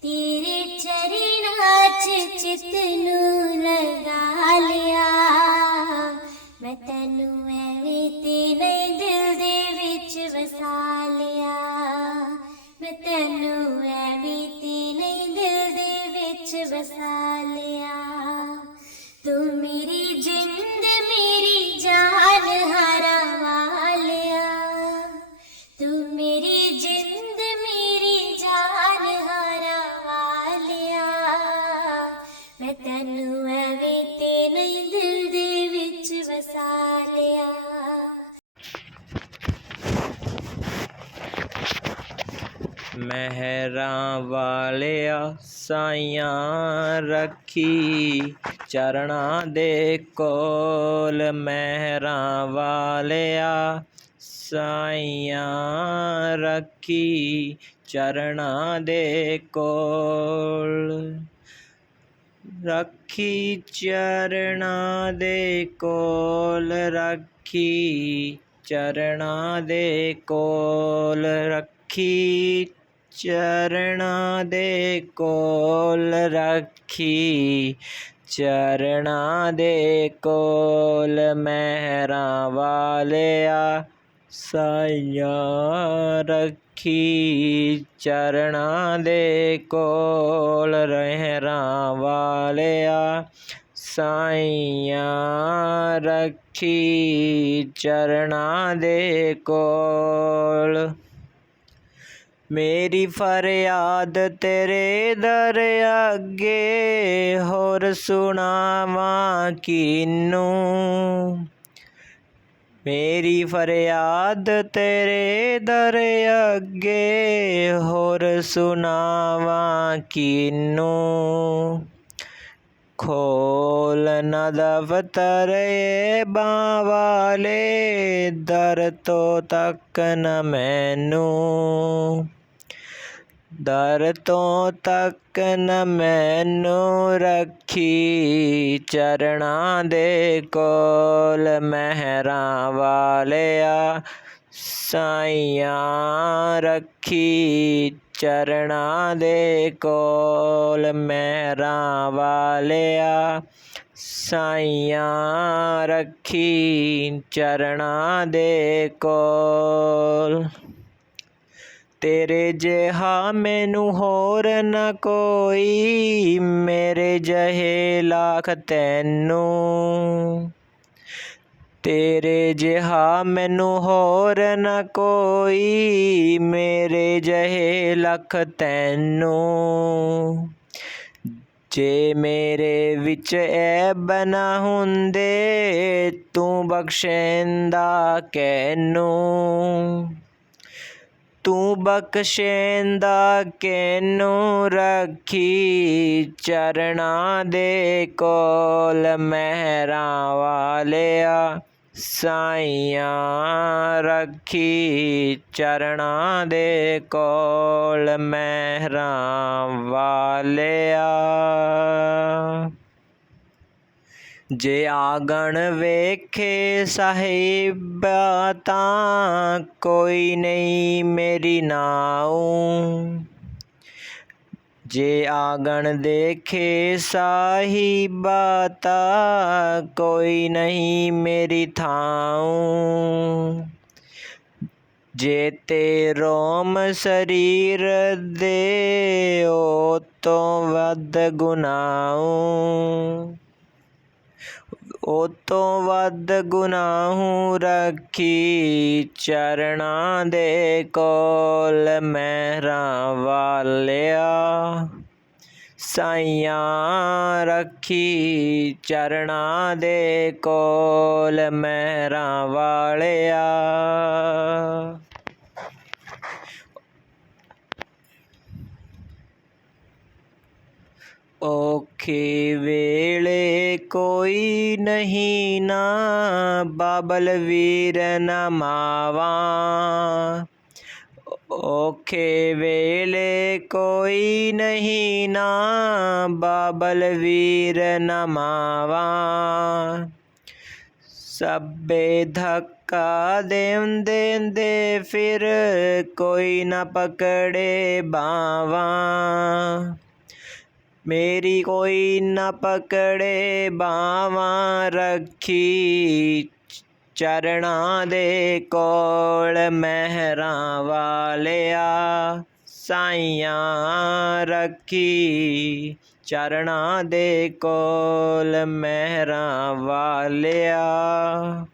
तेरे चरनां च चित नूं लगा लिया मैं तैनू एवें ते नहीं दिल दे विच वसा लिया मैं तैनू एवें ते नहीं दिल दे विच वसा लिया तू मेरी जिंद मेरी जान हारा वालिया तू मेरी जिंद मेरी जान हारा वालिया मैं तैनू एवें ते नहीं दिल दे विच वसा लिया ਮਹਿਰਾਂ ਵਾਲਿਆ ਸਾਈਆਂ ਰੱਖੀ ਚਰਨਾਂ ਦੇ ਕੋਲ ਮਹਿਰਾਂ ਵਾਲਿਆ ਸਾਈਆਂ ਰੱਖੀ ਚਰਨਾਂ ਦੇ ਕੋਲ ਰੱਖੀ ਚਰਨਾਂ ਦੇ ਕੋਲ ਰੱਖੀ ਚਰਨਾਂ ਦੇ ਕੋਲ ਰੱਖੀ ਚਰਨਾਂ ਦੇ ਕੋਲ ਰੱਖੀ ਚਰਨਾਂ ਦੇ ਕੋਲ ਮਹਿਰਾਂ ਵਾਲਿਆ ਸਾਈਆਂ ਰੱਖੀ ਚਰਨਾਂ ਦੇ ਕੋਲ ਮਹਿਰਾਂ ਵਾਲਿਆ ਸਾਈਆਂ ਰੱਖੀ ਚਰਨਾਂ ਦੇ ਕੋਲ ਮੇਰੀ ਫਰਿਆਦ ਤੇਰੇ ਦਰ ਅੱਗੇ ਹੋਰ ਸੁਣਾਵਾਂ ਕਿਹਨੂੰ ਮੇਰੀ ਫਰਿਆਦ ਤੇਰੇ ਦਰ ਅੱਗੇ ਹੋਰ ਸੁਣਾਵਾਂ ਕਿਹਨੂੰ ਖੋਲ ਨਾ ਦਫ਼ਤਰ ਏ ਬਾਂ ਵਾਲੇ ਦਰ ਤੋਂ ਤੱਕ ਨਾ ਮੈਨੂੰ ਦਰ ਤੋਂ ਤੱਕ ਨਾ ਮੈਨੂੰ ਰੱਖੀ ਚਰਨਾਂ ਦੇ ਕੋਲ ਮਹਿਰਾਂ ਵਾਲਿਆ ਸਾਈਆਂ ਰੱਖੀ ਚਰਨਾਂ ਦੇ ਕੋਲ ਮਹਿਰਾਂ ਵਾਲਿਆ ਸਾਈਆਂ ਰੱਖੀ ਚਰਨਾਂ ਦੇ ਕੋਲ ਤੇਰੇ ਜਿਹਾ ਮੈਨੂੰ ਹੋਰ ਨਾ ਕੋਈ ਮੇਰੇ ਜਿਹੇ ਲੱਖ ਤੈਨੂੰ ਤੇਰੇ ਜਿਹਾ ਮੈਨੂੰ ਹੋਰ ਨਾ ਕੋਈ ਮੇਰੇ ਜਿਹੇ ਲੱਖ ਤੈਨੂੰ ਜੇ ਮੇਰੇ ਵਿੱਚ ਐਬ ਨਾ ਹੁੰਦੇ ਤੂੰ ਬਖਸ਼ੇਂਦਾ ਕਿਹਨੂੰ ਤੂੰ ਬਖਸ਼ੇਂਦਾ ਕਿਹਨੂੰ ਰੱਖੀ ਚਰਨਾਂ ਦੇ ਕੋਲ ਮਹਿਰਾਂ ਵਾਲਿਆ ਸਾਈਆਂ ਰੱਖੀ ਚਰਨਾਂ ਦੇ ਕੋਲ ਮਹਿਰਾਂ ਵਾਲਿਆ ਜੇ ਆਗਣ ਵੇਖੇ ਸਾਹਿਬਾ ਤਾਂ ਕੋਈ ਨਹੀਂ ਮੇਰੀ ਨਾਉ ਜੇ ਆਗਣ ਦੇਖੇ ਸਾਹਿਬਾ ਤਾਂ ਕੋਈ ਨਹੀਂ ਮੇਰੀ ਥਾਉ ਜੇ ਤੇ ਰੋਮ ਸਰੀਰ ਦੇ ਉਹ ਤੋਂ ਵੱਧ ਗੁਨਾਹ ਉਹ ਤੋਂ ਵੱਧ ਗੁਨਾਹ ਰੱਖੀ ਚਰਨਾਂ ਦੇ ਕੋਲ ਮਹਿਰਾਂ ਵਾਲਿਆ ਸਾਈਆਂ ਰੱਖੀ ਚਰਨਾਂ ਦੇ ਕੋਲ ਮਹਿਰਾਂ ਵਾਲਿਆ ਔਖੇ ਵੇਲੇ ਕੋਈ ਨਹੀਂ ਨਾ, ਬਾਬਲ ਵੀਰ ਨਮਾਵਾਂ। ਔਖੇ ਵੇਲੇ ਕੋਈ ਨਹੀਂ ਨਾ, ਬਾਬਲ ਵੀਰ ਨਮਾਵਾਂ। ਸਭੇ ਧੱਕਾ ਦੇਂਦੇ ਫਿਰ, ਕੋਈ ਨਾ ਪਕੜੇ ਬਾਵਾਂ। ਮੇਰੀ ਕੋਈ ਨਾ ਪਕੜੇ ਬਾਵਾਂ, ਰੱਖੀ ਚਰਨਾਂ ਦੇ ਕੋਲ ਮਹਿਰਾਂ ਵਾਲਿਆ। ਸਾਈਆਂ ਰੱਖੀ ਚਰਨਾਂ ਦੇ ਕੋਲ ਮਹਿਰਾਂ ਵਾਲਿਆ।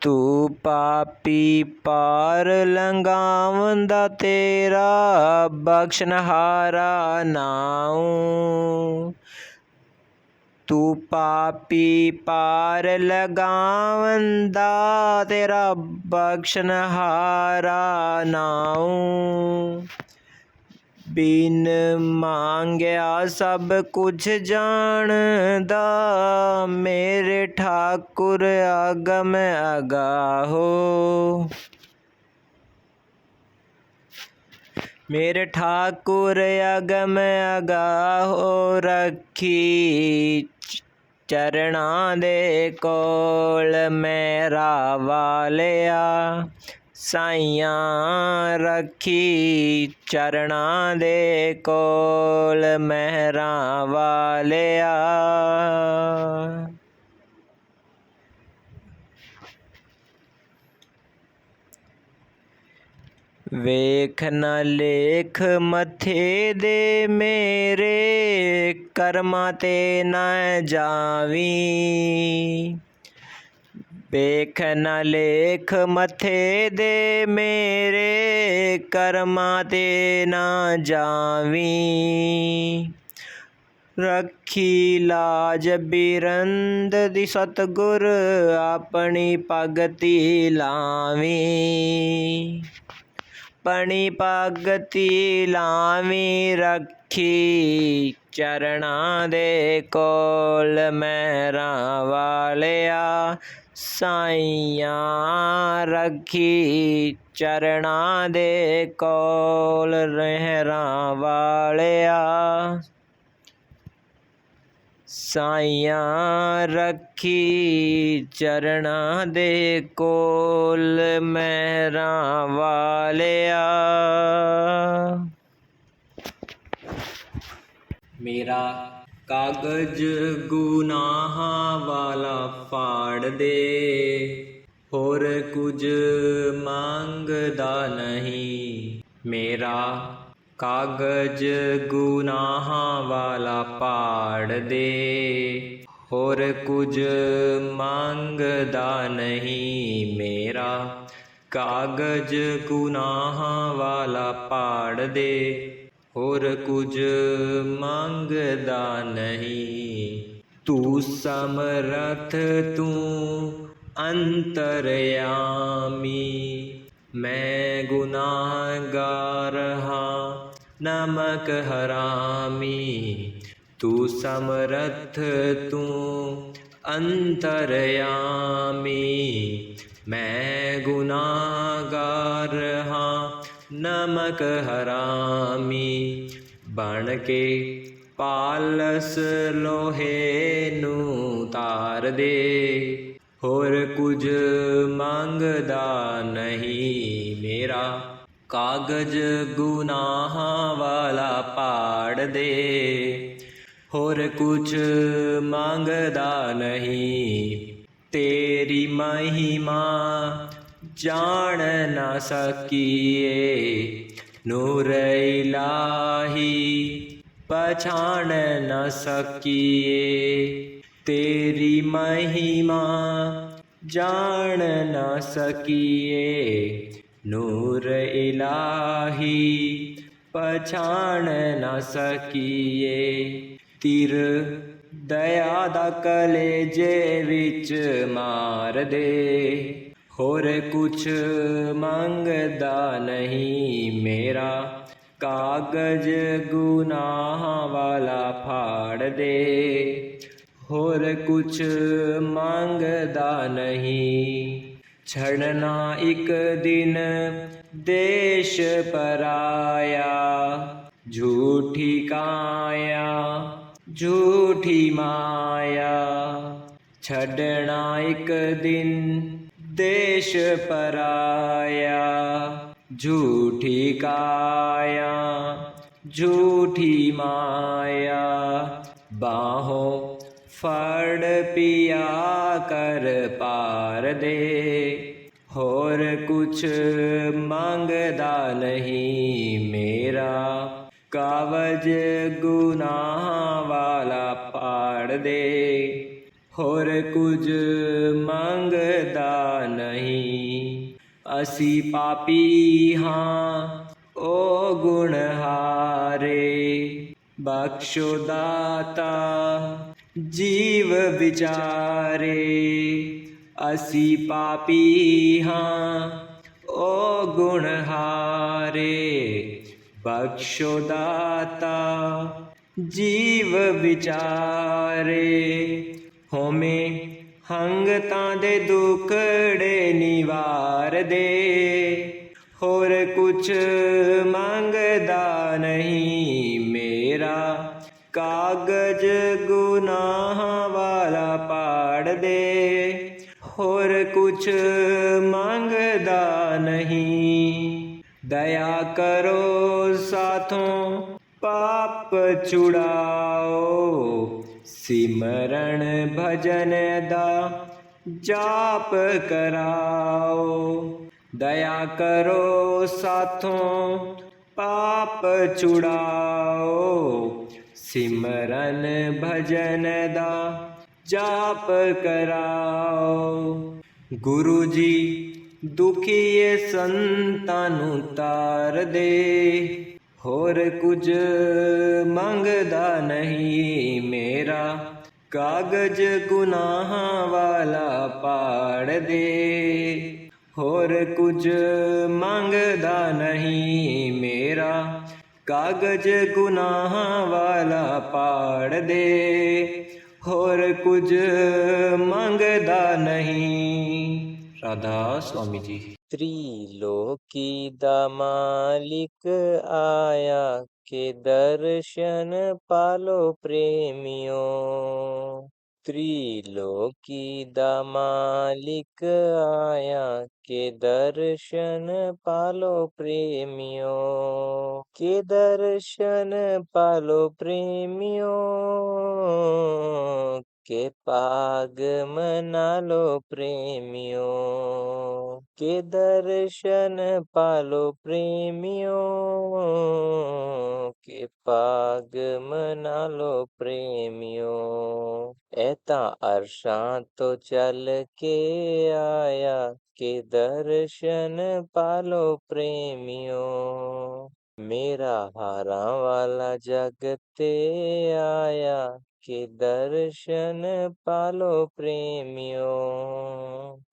ਤੂੰ ਪਾਪੀ ਪਾਰ ਲੰਘਾਵੰਦਾ, ਤੇਰਾ ਬਖਸ਼ਣਹਾਰਾ ਨਾਉ। ਤੂੰ ਪਾਪੀ ਪਾਰ ਲੰਘਾਵੰਦਾ, ਤੇਰਾ ਬਖਸ਼ਣਹਾਰਾ ਨਾਉ। ਬਿਨ ਮੰਗਿਆ ਸਭ ਕੁਝ ਜਾਣਦਾ, ਮੇਰੇ ਠਾਕੁਰ ਅਗਮ ਅਗਾਹੋ। ਮੇਰੇ ਠਾਕੁਰ ਅਗਮ ਅਗਾਹੋ, ਰੱਖੀ ਚਰਨਾਂ ਦੇ ਕੋਲ ਮਹਿਰਾਂ ਵਾਲਿਆ। ਸਾਈਆਂ ਰੱਖੀ ਚਰਨਾਂ ਦੇ ਕੋਲ ਮਹਿਰਾਂ ਵਾਲਿਆ। ਵੇਖ ਨਾ ਲੇਖ ਮੱਥੇ ਦੇ ਮੇਰੇ, ਕਰਮਾਂ ਤੇ ਨਾ ਜਾਵੀਂ। ਵੇਖ ਨਾ ਲੇਖ ਮੱਥੇ ਦੇ ਮੇਰੇ, ਕਰਮਾਂ ਤੇ ਨਾ ਜਾਵੀਂ। ਰੱਖੀ ਲਾਜ ਬਿਰੰਦ ਦੀ ਸਤਿਗੁਰ, ਆਪਣੀ ਭਗਤੀ ਲਾਵੀਂ। ਆਪਣੀ ਭਗਤੀ ਲਾਵੀਂ, ਰੱਖੀ ਚਰਨਾਂ ਦੇ ਕੋਲ ਮਹਿਰਾਂ ਵਾਲਿਆ। ਸਾਈਆਂ ਰੱਖੀ ਚਰਨਾਂ ਦੇ ਕੋਲ ਮਹਿਰਾਂ ਵਾਲਿਆ। ਸਾਈਆਂ ਰੱਖੀ ਚਰਨਾਂ ਦੇ ਕੋਲ ਮਹਿਰਾਂ ਵਾਲਿਆ। ਮੇਰਾ ਕਾਗਜ਼ ਗੁਨਾਹਾਂ ਵਾਲਾ ਫਾੜ ਦੇ, ਹੋਰ ਕੁਝ ਮੰਗਦਾ ਨਹੀਂ। ਮੇਰਾ ਕਾਗਜ਼ ਗੁਨਾਹਾਂ ਵਾਲਾ ਪਾੜ ਦੇ, ਹੋਰ ਕੁਝ ਮੰਗਦਾ ਨਹੀਂ। ਮੇਰਾ ਕਾਗਜ਼ ਗੁਨਾਹਾਂ ਵਾਲਾ ਪਾੜ ਦੇ, ਹੋਰ ਕੁਝ ਮੰਗਦਾ ਨਹੀਂ। ਤੂੰ ਸਮਰੱਥ ਤੂੰ ਅੰਤਰਯਾਮੀ, ਮੈਂ ਗੁਨਾਹਗਾਰ ਹਾਂ ਨਮਕ ਹਰਾਮੀ। ਤੂੰ ਸਮਰੱਥ ਤੂੰ ਅੰਤਰਯਾਮੀ, ਮੈਂ ਗੁਨਾਹਗਾਰ ਹਾਂ ਨਮਕ ਹਰਾਮੀ। ਬਣ ਕੇ ਪਾਲਸ ਲੋਹੇ ਨੂੰ ਤਾਰ ਦੇ, ਹੋਰ ਕੁਝ ਮੰਗਦਾ ਨਹੀਂ। ਮੇਰਾ ਕਾਗਜ਼ ਗੁਨਾਹਾਂ ਵਾਲਾ ਪਾੜ ਦੇ, ਹੋਰ ਕੁਝ ਮੰਗਦਾ ਨਹੀਂ। ਤੇਰੀ ਮਹਿਮਾ ਜਾਣ ਨਾ ਸਕੀਏ, ਨੂਰ ਇਲਾਹੀ ਪਛਾਣ ਨਾ ਸਕੀਏ। ਤੇਰੀ ਮਹਿਮਾ ਜਾਣ ਨਾ ਸਕੀਏ, ਨੂਰ ਇਲਾਹੀ ਪਛਾਣ ਨਾ ਸਕੀਏ। ਤਿਰ ਦਇਆ ਦਾ ਕਲੇਜੇ ਵਿੱਚ ਮਾਰ ਦੇ। ਹੋਰ ਕੁਛ ਮੰਗਦਾ ਨਹੀਂ ਮੇਰਾ, ਕਾਗਜ਼ ਗੁਨਾਹਾਂ ਵਾਲਾ ਫਾੜ ਦੇ। ਹੋਰ ਕੁਛ ਮੰਗਦਾ ਨਹੀਂ, ਛੜਨਾ ਇੱਕ ਦਿਨ ਦੇਸ਼ ਪਰਾਇਆ। ਝੂਠੀ ਕਾਇਆ ਝੂਠੀ ਮਾਇਆ, ਛੱਡਣਾ ਇੱਕ ਦਿਨ ਦੇਸ਼ ਪਰਾਇਆ। ਝੂਠੀ ਕਾਇਆ ਝੂਠੀ ਮਾਇਆ, ਬਾਹੋਂ ਫੜ ਪਿਆ ਕਰ ਪਾਰ ਦੇ। ਹੋਰ ਕੁਛ ਮੰਗਦਾ ਨਹੀਂ ਮੇਰਾ, ਕਾਗਜ਼ ਗੁਨਾਹਾਂ ਵਾਲਾ ਪਾੜ ਦੇ। ਹੋਰ ਕੁਝ ਮੰਗਦਾ ਨਹੀਂ, ਅਸੀਂ ਪਾਪੀ ਹਾਂ ਓ ਗੁਣਹਾਰੇ। ਬਖਸ਼ੋ ਦਾਤਾ ਜੀਵ ਵਿਚਾਰੇ, ਅਸੀਂ ਪਾਪੀ ਹਾਂ ਓ ਗੁਣਹਾਰੇ। ਬਖਸ਼ੋ ਦਾਤਾ ਜੀਵ ਵਿਚਾਰੇ, ਹੋਵੇਂ ਹੰਗਤਾਂ ਦੇ ਦੁਖੜੇ ਨਿਵਾਰ ਦੇ। ਹੋਰ ਕੁਛ ਮੰਗਦਾ ਨਹੀਂ ਮੇਰਾ, ਕਾਗਜ਼ ਗੁਨਾਹਾਂ ਵਾਲਾ ਪਾੜ ਦੇ। ਹੋਰ ਕੁਛ ਮੰਗਦਾ ਨਹੀਂ, ਦਇਆ ਕਰੋ ਸਾਥੋਂ ਪਾਪ ਛੁਡਾਓ। ਸਿਮਰਨ ਭਜਨ ਦਾ ਜਾਪ ਕਰਾਓ। ਦਇਆ ਕਰੋ ਸਾਥੋਂ ਪਾਪ ਛੁਡਾਓ। ਸਿਮਰਨ ਭਜਨ ਦਾ ਜਾਪ ਕਰਾਓ। ਗੁਰੂ ਜੀ ਦੁਖੀਏ ਸੰਤਾਂ ਨੂੰ ਤਾਰ ਦੇ। ਹੋਰ ਕੁਝ ਮੰਗਦਾ ਨਹੀਂ ਮੇਰਾ, ਕਾਗਜ਼ ਗੁਨਾਹਾਂ ਵਾਲਾ ਪਾੜ ਦੇ। ਹੋਰ ਕੁਝ ਮੰਗਦਾ ਨਹੀਂ ਮੇਰਾ, ਕਾਗਜ਼ ਗੁਨਾਹਾਂ ਵਾਲਾ ਪਾੜ ਦੇ। ਹੋਰ ਕੁਝ ਮੰਗਦਾ ਨਹੀਂ। ਰਾਧਾ स्वामी जी। त्रिलोकी दा मालिक आया, के दर्शन पालो प्रेमियों। त्रिलोकी दा मालिक आया, के दर्शन पालो प्रेमियों। के दर्शन पालो प्रेमियों, के पाग मना लो प्रेमियों। के दर्शन पालो प्रेमियों, के पाग मना लो प्रेमियों। ऐता अरशां तो चल के आया, के दर्शन पालो प्रेमियों। मेरा हारा वाला जगते आया, के दर्शन पालो प्रेमियों।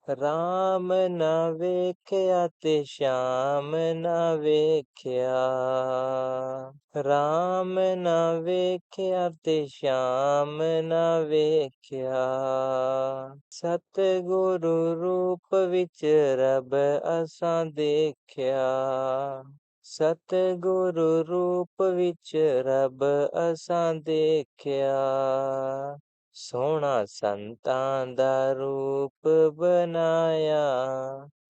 राम ना वेख्या ते श्याम ना वेख्या, राम ना वेख्या ते श्याम ना वेख्या। सतगुरु रूप विच रब असां देखया, सतगुरु रूप विच रब असां देखया। सोहना संतां दा रूप बनाया,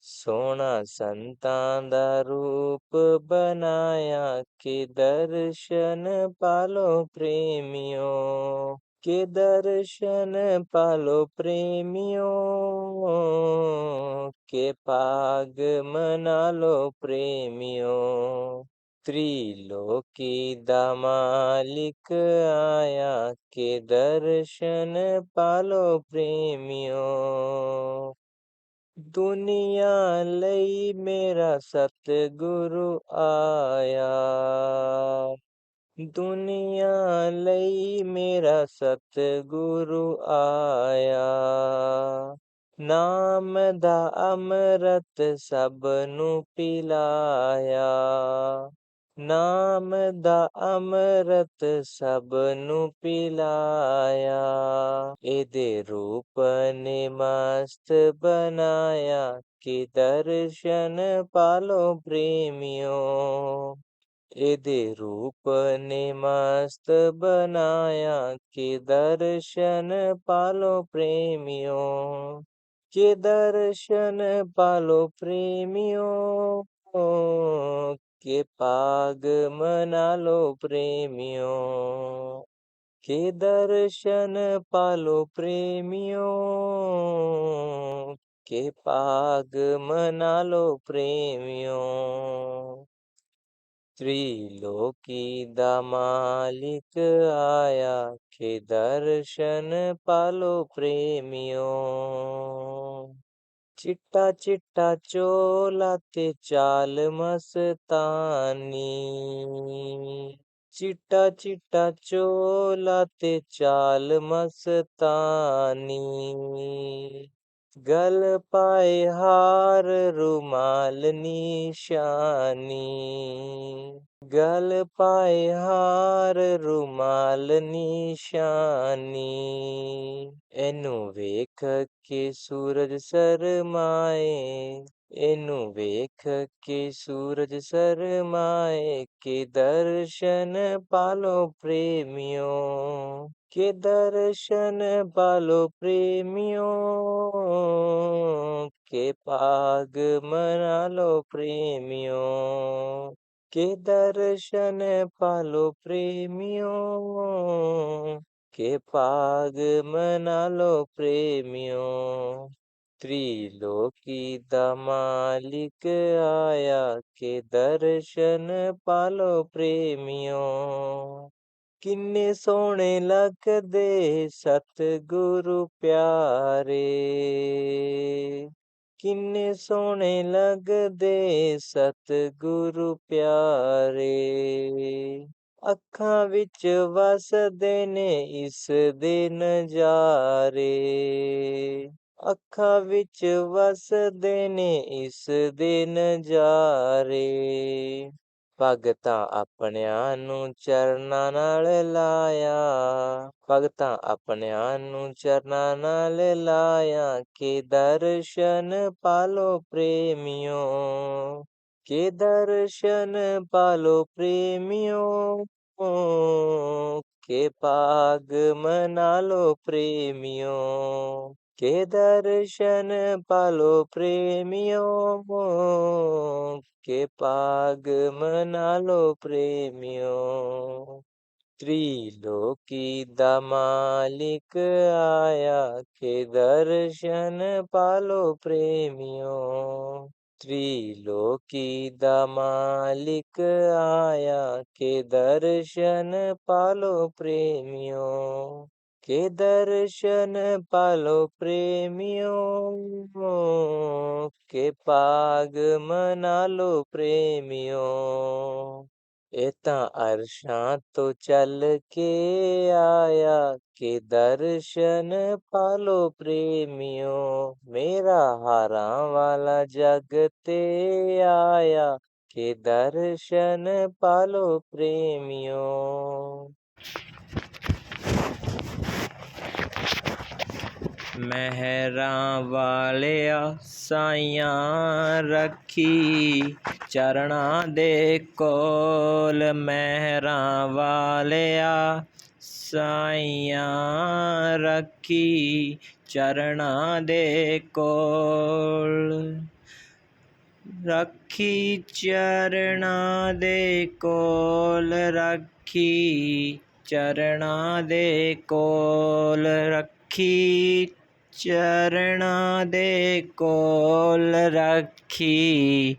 सोहना संतां दा रूप बनाया। के दर्शन पालो प्रेमियों, के दर्शन पालो प्रेमियों। के पाग मना लो प्रेमियों। त्रिलोकी दा मालिक आया, के दर्शन पालो प्रेमियों। दुनिया लई मेरा सतगुरु आया, ਦੁਨੀਆ ਲਈ ਮੇਰਾ ਸਤਿਗੁਰੂ ਆਇਆ। ਨਾਮ ਦਾ ਅੰਮ੍ਰਿਤ ਸਭ ਨੂੰ ਪਿਲਾਇਆ। ਨਾਮ ਦਾ ਅੰਮ੍ਰਿਤ ਸਭ ਨੂੰ ਪਿਲਾਇਆ। ਇਹਦੇ ਰੂਪ ਨੇ ਮਸਤ ਬਣਾਇਆ, ਕਿ ਦਰਸ਼ਨ ਪਾਲੋ ਪ੍ਰੇਮਿਓ। ਇਹਦੇ ਰੂਪ ਨੇ ਮਸਤ ਬਣਾਇਆ, ਕਿ ਦਰਸ਼ਨ ਪਾਲੋ ਪ੍ਰੇਮਿਓ। ਕਿ ਦਰਸ਼ਨ ਪਾਲੋ ਪ੍ਰੇਮਿਓ, ਕਿ ਭਾਗ ਮਨਾ ਲੋ ਪ੍ਰੇਮਿਓ। ਕਿ ਦਰਸ਼ਨ ਪਾਲੋ ਪ੍ਰੇਮਿਓ, ਕਿ ਭਾਗ ਮਨਾ ਲੋ ਪ੍ਰੇਮਿਓ। त्रिलोकी दा मालिक आया, के दर्शन पालो प्रेमियो। चिट्टा चिट्टा चोला ते चाल मस्तानी। चिट्टा चिट्टा चोला ते चाल मस्तानी। गल पाए हार रुमाल निशानी। गल पाए हार रुमाल निशानी। एनू वेख के सूरज शरमाए। एनू वेख के सूरज शरमाए, के दर्शन पालो प्रेमियो। के दर्शन पालो प्रेमियो, के भाग मना लो प्रेमियो। के दर्शन पालो प्रेमियो, के भाग मना लो प्रेमियो। त्रिलोकी दा मालिक आया, के दर्शन पालो प्रेमियो। किन्ने सोहणे लगदे सतगुरु प्यारे। किन्ने सोहणे लगदे सतगुरु प्यारे। ਅੱਖਾਂ ਵਿੱਚ ਵਸਦੇ ਨੇ ਇਸ ਦੇ ਨਜ਼ਾਰੇ। ਅੱਖਾਂ ਵਿੱਚ ਵਸਦੇ ਨੇ ਇਸ ਦੇ ਨਜ਼ਾਰੇ। ਭਗਤਾਂ ਆਪਣਿਆਂ ਨੂੰ ਚਰਨਾਂ ਨਾਲ ਲਾਇਆ। ਭਗਤਾਂ ਆਪਣਿਆਂ ਨੂੰ ਚਰਨਾਂ ਨਾਲ ਲਾਇਆ, ਕਿ ਦਰਸ਼ਨ ਪਾਲੋ ਪ੍ਰੇਮਿਓ। ਕਿ ਦਰਸ਼ਨ ਪਾਲੋ ਪ੍ਰੇਮਿਓ, ਕਿ ਭਾਗ ਮਨਾ ਲੋ ਪ੍ਰੇਮਿਓ। ਕਿ ਦਰਸ਼ਨ ਪਾਲੋ ਪ੍ਰੇਮਿਓ, ਕਿ ਭਾਗ ਮਨਾ ਲੋ ਪ੍ਰੇਮਿਓ। त्रिलोकी दा मालिक आया, के दर्शन पालो प्रेमियो। त्रिलोकी दा मालिक आया, के दर्शन पालो प्रेमियो। के दर्शन पालो प्रेमियो, के भाग मना लो प्रेमियो। ਇਹ ਤਾਂ ਅਰਸ਼ਾਂ ਤੋਂ ਚੱਲ ਕੇ ਆਇਆ, ਕਿ ਦਰਸ਼ਨ ਪਾਲੋ ਪ੍ਰੇਮਿਓ। ਮੇਰਾ ਹਾਰਾਂ ਵਾਲਾ ਜਗ ਤੇ ਆਇਆ, ਕਿ ਦਰਸ਼ਨ ਪਾਲੋ ਪ੍ਰੇਮਿਓ। ਮਹਿਰਾਂ ਵਾਲਿਆ ਸਾਈਆਂ ਰੱਖੀ, ਚਰਨਾਂ ਦੇ ਕੋਲ। ਮਹਿਰਾਂ ਵਾਲਿਆ ਸਾਈਆਂ ਰੱਖੀ, ਚਰਨਾਂ ਦੇ ਕੋਲ। ਰੱਖੀ ਚਰਨਾਂ ਦੇ ਕੋਲ, ਰੱਖੀ ਚਰਨਾਂ ਦੇ ਕੋਲ। ਰੱਖੀ ਚਰਨਾਂ ਦੇ ਕੋਲ, ਰੱਖੀ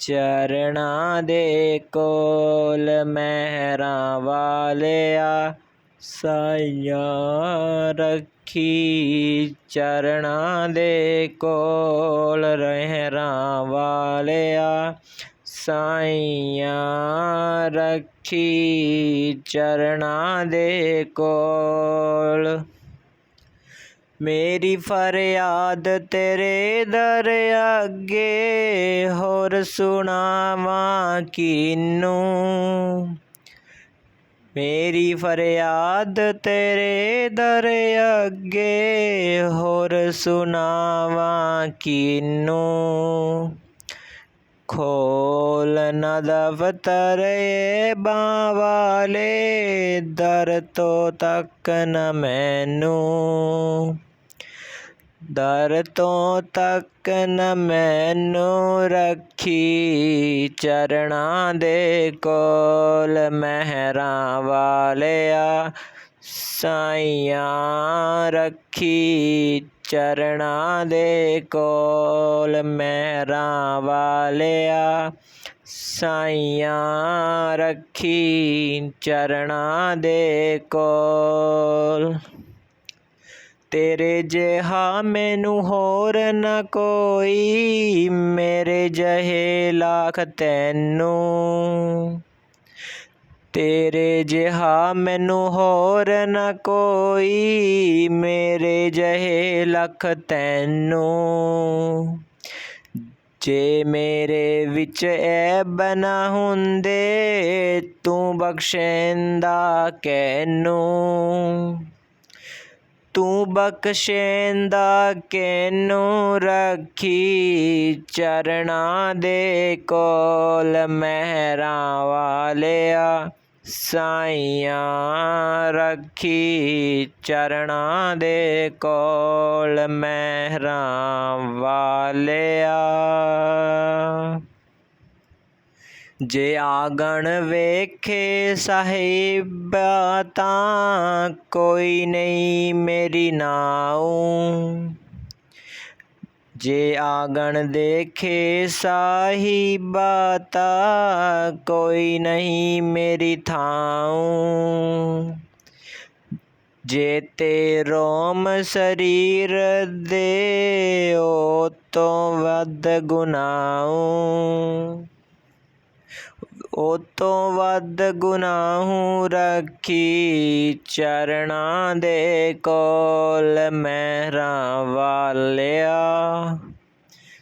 ਚਰਨਾਂ ਦੇ ਕੋਲ। ਮਹਿਰਾਂ ਵਾਲਿਆ ਸਾਈਆਂ ਰੱਖੀ, ਚਰਨਾਂ ਦੇ ਕੋਲ। ਮਹਿਰਾਂ ਵਾਲਿਆ ਸਾਈਆਂ ਰੱਖੀ, ਰੱਖੀ ਚਰਨਾਂ ਦੇ ਕੋਲ। ਮੇਰੀ ਫਰਿਆਦ ਤੇਰੇ ਦਰ ਅੱਗੇ, ਹੋਰ ਸੁਣਾਵਾਂ ਕਿਹਨੂੰ। ਮੇਰੀ ਫਰਿਆਦ ਤੇਰੇ ਦਰ ਅੱਗੇ, ਹੋਰ ਸੁਣਾਵਾਂ ਕਿਹਨੂੰ। ਖੋਲ ਨਾ ਦਫ਼ਤਰ ਐਬਾਂ ਵਾਲੇ, ਦਰ ਤੋਂ ਤੱਕ ਨਾ ਮੈਨੂੰ। ਦਰ ਤੋਂ ਤੱਕ ਨਾ ਮੈਨੂੰ, ਰੱਖੀ ਚਰਨਾਂ ਦੇ ਕੋਲ। ਮਹਿਰਾਂ ਵਾਲਿਆ ਸਾਈਆਂ, ਰੱਖੀ ਚਰਨਾਂ ਦੇ ਕੋਲ। ਮਹਿਰਾਂ ਵਾਲਿਆ ਸਾਈਆਂ, ਰੱਖੀ ਚਰਨਾਂ ਦੇ ਕੋਲ। ਤੇਰੇ ਜਿਹਾ ਮੈਨੂੰ ਹੋਰ ਨਾ ਕੋਈ, ਮੇਰੇ ਜਿਹੇ ਲੱਖ ਤੈਨੂੰ। ਤੇਰੇ ਜਿਹਾ ਮੈਨੂੰ ਹੋਰ ਨਾ ਕੋਈ, ਮੇਰੇ ਜਿਹੇ ਲੱਖ ਤੈਨੂੰ। ਜੇ ਮੇਰੇ ਵਿੱਚ ਐਬ ਨਾ ਹੁੰਦੇ, ਤੂੰ ਬਖਸ਼ੈਂਦਾ ਕਿਹਨੂੰ। ਤੂੰ ਬਖਸ਼ੈਂਦਾ ਕਿਹਨੂੰ, ਰੱਖੀ ਚਰਨਾਂ ਦੇ ਕੋਲ। ਮਹਿਰਾਂ ਵਾਲਿਆ ਸਾਈਆਂ, ਰੱਖੀ ਚਰਨਾਂ ਦੇ ਕੋਲ। ਮਹਿਰਾਂ ਵਾਲਿਆ ਜੇ ਆਂਗਣ ਵੇਖੇ ਸਾਹਿਬਾ, ਤਾਂ ਕੋਈ ਨਹੀਂ ਮੇਰੀ ਨਾਉ। ਜੇ ਆਂਗਣ ਦੇਖੇ ਸਾਹਿਬਾ, ਤਾਂ ਕੋਈ ਨਹੀਂ ਮੇਰੀ ਥਾਉ। ਜੇ ਤੇ ਰੋਮ ਸਰੀਰ ਦੇ, ਉਹ ਤੋਂ ਵੱਧ ਗੁਨਾਹ। ਉਹ ਤੋਂ ਵੱਧ ਗੁਨਾਹ, ਰੱਖੀ ਚਰਨਾਂ ਦੇ ਕੋਲ। ਮਹਿਰਾਂ ਵਾਲਿਆ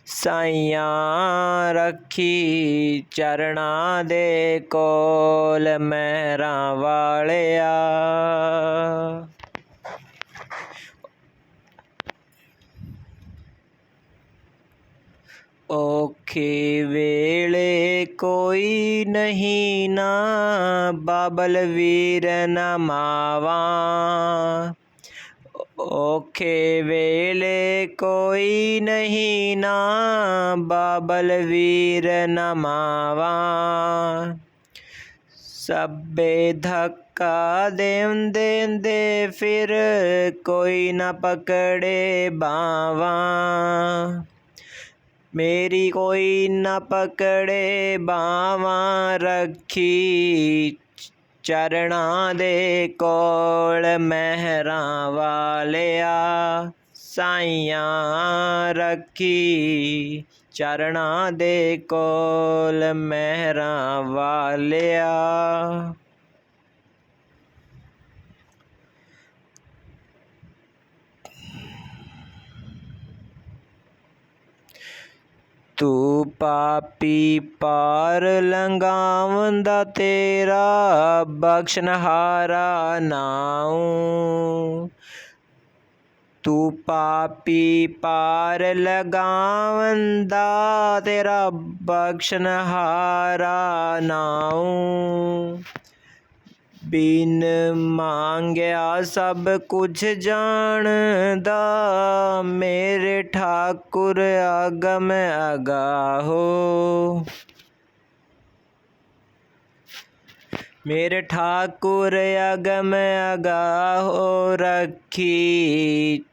ਸਾਈਆਂ, ਰੱਖੀ ਚਰਨਾਂ ਦੇ ਕੋਲ। ਮਹਿਰਾਂ ਵਾਲਿਆ ਔਖੇ ਵੇਲੇ ਕੋਈ ਨਹੀਂ ਨਾ, ਬਾਬਲ ਵੀਰ ਨਾ ਮਾਵਾਂ। ਔਖੇ ਵੇਲੇ ਕੋਈ ਨਹੀਂ ਨਾ, ਬਾਬਲ ਵੀਰ ਨਾ ਮਾਵਾਂ। ਸਭੇ ਧੱਕਾ ਦੇਂਦੇ ਫਿਰ, ਕੋਈ ਨਾ ਪਕੜੇ ਬਾਵਾਂ। ਮੇਰੀ ਕੋਈ ਨਾ ਪਕੜੇ ਬਾਵਾਂ, ਰੱਖੀ ਚਰਨਾਂ ਦੇ ਕੋਲ। ਮਹਿਰਾਂ ਵਾਲਿਆ ਸਾਈਆਂ, ਰੱਖੀ ਚਰਨਾਂ ਦੇ ਕੋਲ। ਮਹਿਰਾਂ ਵਾਲਿਆ ਤੂੰ ਪਾਪੀ ਪਾਰ ਲੰਘਾਉਂਦਾ, ਤੇਰਾ ਬਖਸ਼ਣਹਾਰਾ ਨਾਉ। ਤੂੰ ਪਾਪੀ ਪਾਰ ਲੰਘਾਉਂਦਾ, ਤੇਰਾ ਬਖਸ਼ਣਹਾਰਾ ਨਾਉ। ਬਿਨ ਮੰਗਿਆ ਸਭ ਕੁਝ ਜਾਣਦਾ, ਮੇਰੇ ਠਾਕੁਰ ਅਗਮ ਅਗਾਹੋ। ਮੇਰੇ ਠਾਕੁਰ ਅਗਮ ਅਗਾਹੋ, ਰੱਖੀ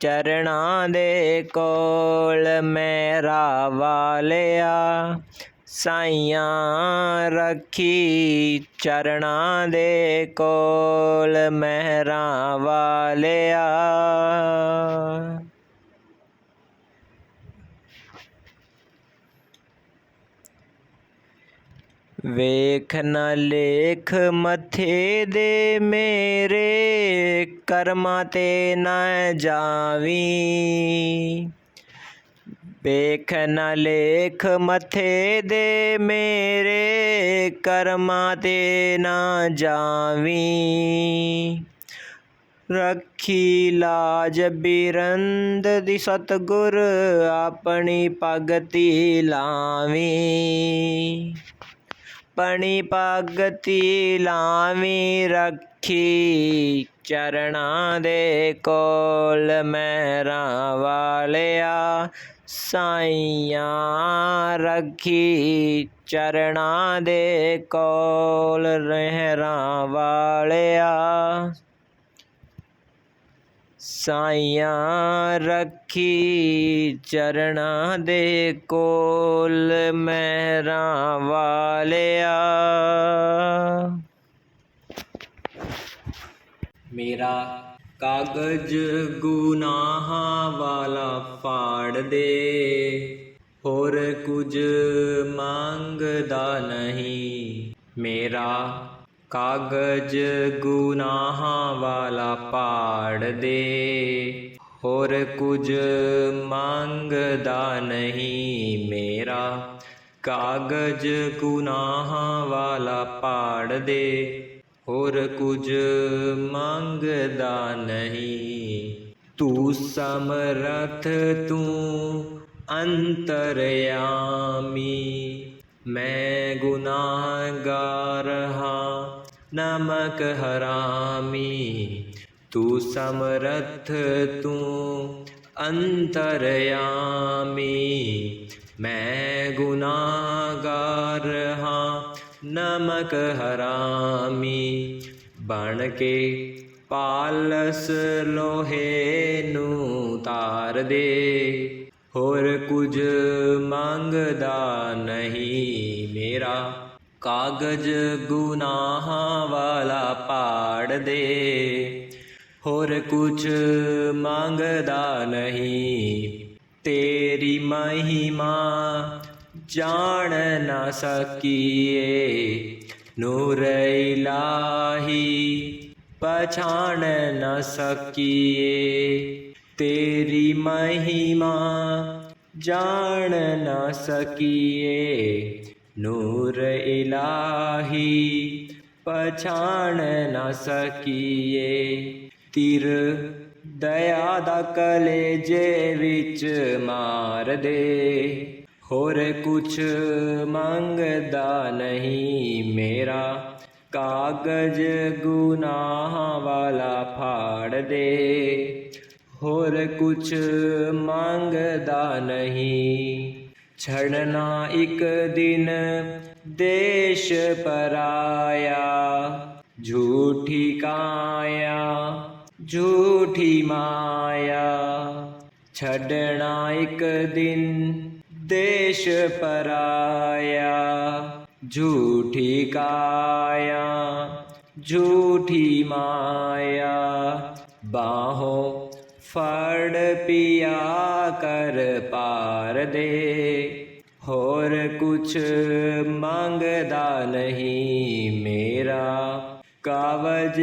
ਚਰਨਾਂ ਦੇ ਕੋਲ। ਮਹਿਰਾਂ ਵਾਲਿਆ ਸਾਈਆਂ, ਰੱਖੀ ਚਰਨਾਂ ਦੇ ਕੋਲ। ਮਹਿਰਾਂ ਵਾਲਿਆ ਵੇਖ ਨਾ ਲੇਖ ਮੱਥੇ ਦੇ ਮੇਰੇ, ਕਰਮਾਂ ਤੇ ਨਾ ਜਾਵੀਂ। ਵੇਖ ਨਾ ਲੇਖ ਮੱਥੇ ਦੇ ਮੇਰੇ, ਕਰਮਾਂ ਤੇ ਨਾ ਜਾਵੀਂ। ਰੱਖੀ ਲਾਜ ਬਿਰੰਦ ਦੀ ਸਤਿਗੁਰ, ਆਪਣੀ ਭਗਤੀ ਲਾਵੀਂ। ਆਪਣੀ ਭਗਤੀ ਲਾਵੀਂ, ਰੱਖੀ ਚਰਨਾਂ ਦੇ ਕੋਲ ਮਹਿਰਾਂ ਵਾਲਿਆ। ਸਾਈਆਂ ਰੱਖੀ ਚਰਨਾਂ ਦੇ ਕੋਲ ਮਹਿਰਾਂ ਵਾਲਿਆ। ਸਾਈਆਂ ਰੱਖੀ ਚਰਨਾਂ ਦੇ ਕੋਲ ਮਹਿਰਾਂ ਵਾਲਿਆ। ਮੇਰਾ ਕਾਗਜ਼ ਗੁਨਾਹਾਂ ਵਾਲਾ ਫਾੜ ਦੇ, ਹੋਰ ਕੁਝ ਮੰਗਦਾ ਨਹੀਂ। ਮੇਰਾ ਕਾਗਜ਼ ਗੁਨਾਹਾਂ ਵਾਲਾ ਪਾੜ ਦੇ, ਹੋਰ ਕੁਝ ਮੰਗਦਾ ਨਹੀਂ। ਮੇਰਾ ਕਾਗਜ਼ ਗੁਨਾਹਾਂ ਵਾਲਾ ਪਾੜ ਦੇ, ਹੋਰ ਕੁਝ ਮੰਗਦਾ ਨਹੀਂ। ਤੂੰ ਸਮਰੱਥ ਤੂੰ ਅੰਤਰਯਾਮੀ, ਮੈਂ ਗੁਨਾਹਗਾਰ ਹਾਂ ਨਮਕ ਹਰਾਮੀ। ਤੂੰ ਸਮਰੱਥ ਤੂੰ ਅੰਤਰਯਾਮੀ, ਮੈਂ ਗੁਨਾਹਗਾਰ ਹਾਂ ਨਮਕ ਹਰਾਮੀ। ਬਣ ਕੇ ਪਾਲਸ ਲੋਹੇ ਨੂੰ ਤਾਰ ਦੇ, ਹੋਰ ਕੁਝ ਮੰਗਦਾ ਨਹੀਂ। ਮੇਰਾ ਕਾਗਜ਼ ਗੁਨਾਹਾਂ ਵਾਲਾ ਪਾੜ ਦੇ, ਹੋਰ ਕੁਝ ਮੰਗਦਾ ਨਹੀਂ। ਤੇਰੀ ਮਹਿਮਾ ਜਾਣ ਨਾ ਸਕੀਏ, ਨੂਰ ਇਲਾਹੀ ਪਛਾਣ ਨਾ ਸਕੀਏ। ਤੇਰੀ ਮਹਿਮਾ ਜਾਣ ਨਾ ਸਕੀਏ, ਨੂਰ ਇਲਾਹੀ ਪਛਾਣ ਨਾ ਸਕੀਏ। ਤੀਰ ਦਇਆ ਦਾ ਕਲੇਜੇ ਵਿੱਚ ਮਾਰ ਦੇ, ਹੋਰ ਕੁਛ ਮੰਗਦਾ ਨਹੀਂ। ਮੇਰਾ ਕਾਗਜ਼ ਗੁਨਾਹਾਂ ਵਾਲਾ ਫਾੜ ਦੇ, ਹੋਰ ਕੁਛ ਮੰਗਦਾ ਨਹੀਂ। ਛੜਨਾ ਇੱਕ ਦਿਨ ਦੇਸ਼ ਪਰਾਇਆ, ਝੂਠੀ ਕਾਇਆ ਝੂਠੀ ਮਾਇਆ। ਛੱਡਣਾ ਇੱਕ ਦਿਨ ਦੇਸ਼ ਪਰਾਇਆ, ਝੂਠੀ ਕਾਇਆ ਝੂਠੀ ਮਾਇਆ। ਬਾਹੋਂ ਫੜ ਪਿਆ ਕਰ ਪਾਰ ਦੇ, ਹੋਰ ਕੁਛ ਮੰਗਦਾ ਨਹੀਂ। ਮੇਰਾ ਕਾਗਜ਼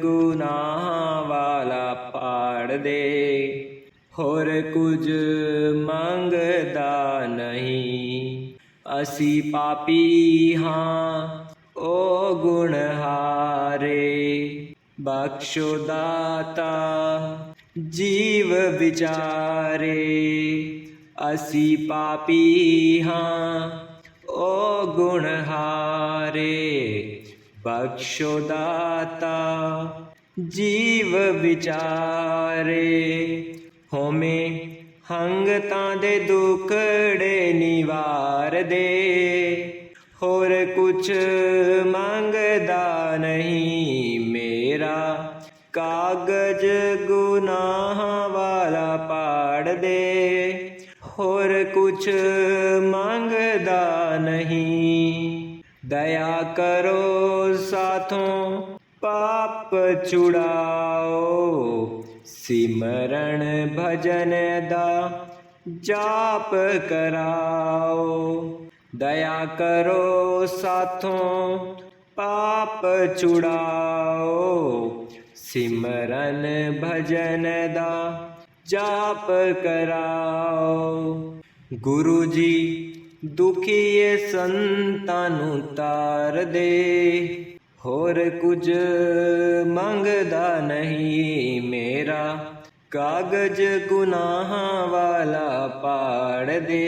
ਗੁਨਾਹਾਂ ਵਾਲਾ ਪਾੜ ਦੇ, ਹੋਰ ਕੁਝ ਮੰਗਦਾ ਨਹੀਂ। ਅਸੀਂ ਪਾਪੀ ਹਾਂ ਓ ਗੁਣਹਾਰੇ, ਬਖਸ਼ੋ ਦਾਤਾ ਜੀਵ ਵਿਚਾਰੇ। ਅਸੀਂ ਪਾਪੀ ਹਾਂ ਓ ਗੁਣਹਾਰੇ, ਬਖਸ਼ੋ ਦਾਤਾ ਜੀਵ ਵਿਚਾਰੇ। ਹੋਵੇਂ ਹੰਗਤਾਂ ਦੇ ਦੁੱਖੜੇ ਨਿਵਾਰ ਦੇ, ਹੋਰ ਕੁਛ ਮੰਗਦਾ ਨਹੀਂ। ਮੇਰਾ ਕਾਗਜ਼ ਗੁਨਾਹਾਂ ਵਾਲਾ ਪਾੜ ਦੇ, ਹੋਰ ਕੁਛ ਮੰਗਦਾ ਨਹੀਂ। ਦਇਆ ਕਰੋ ਸਾਥੋਂ ਪਾਪ ਛੁਡਾਓ, ਸਿਮਰਨ ਭਜਨ ਦਾ ਜਾਪ ਕਰਾਓ। दया करो साथों पाप छुड़ाओ। सिमरन भजन दा जाप कराओ। गुरु जी दुखीए संतां नूं तार दे, होर कुछ मंगदा नहीं मेरा। कागज गुनाहां वाला पाड़ दे,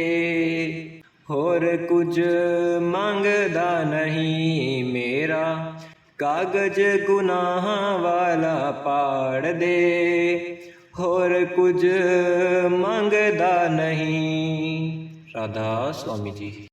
होर कुछ मंगदा नहीं मेरा। कागज गुनाहां वाला पाड़ दे, होर कुछ मंगदा नहीं। राधा स्वामी जी।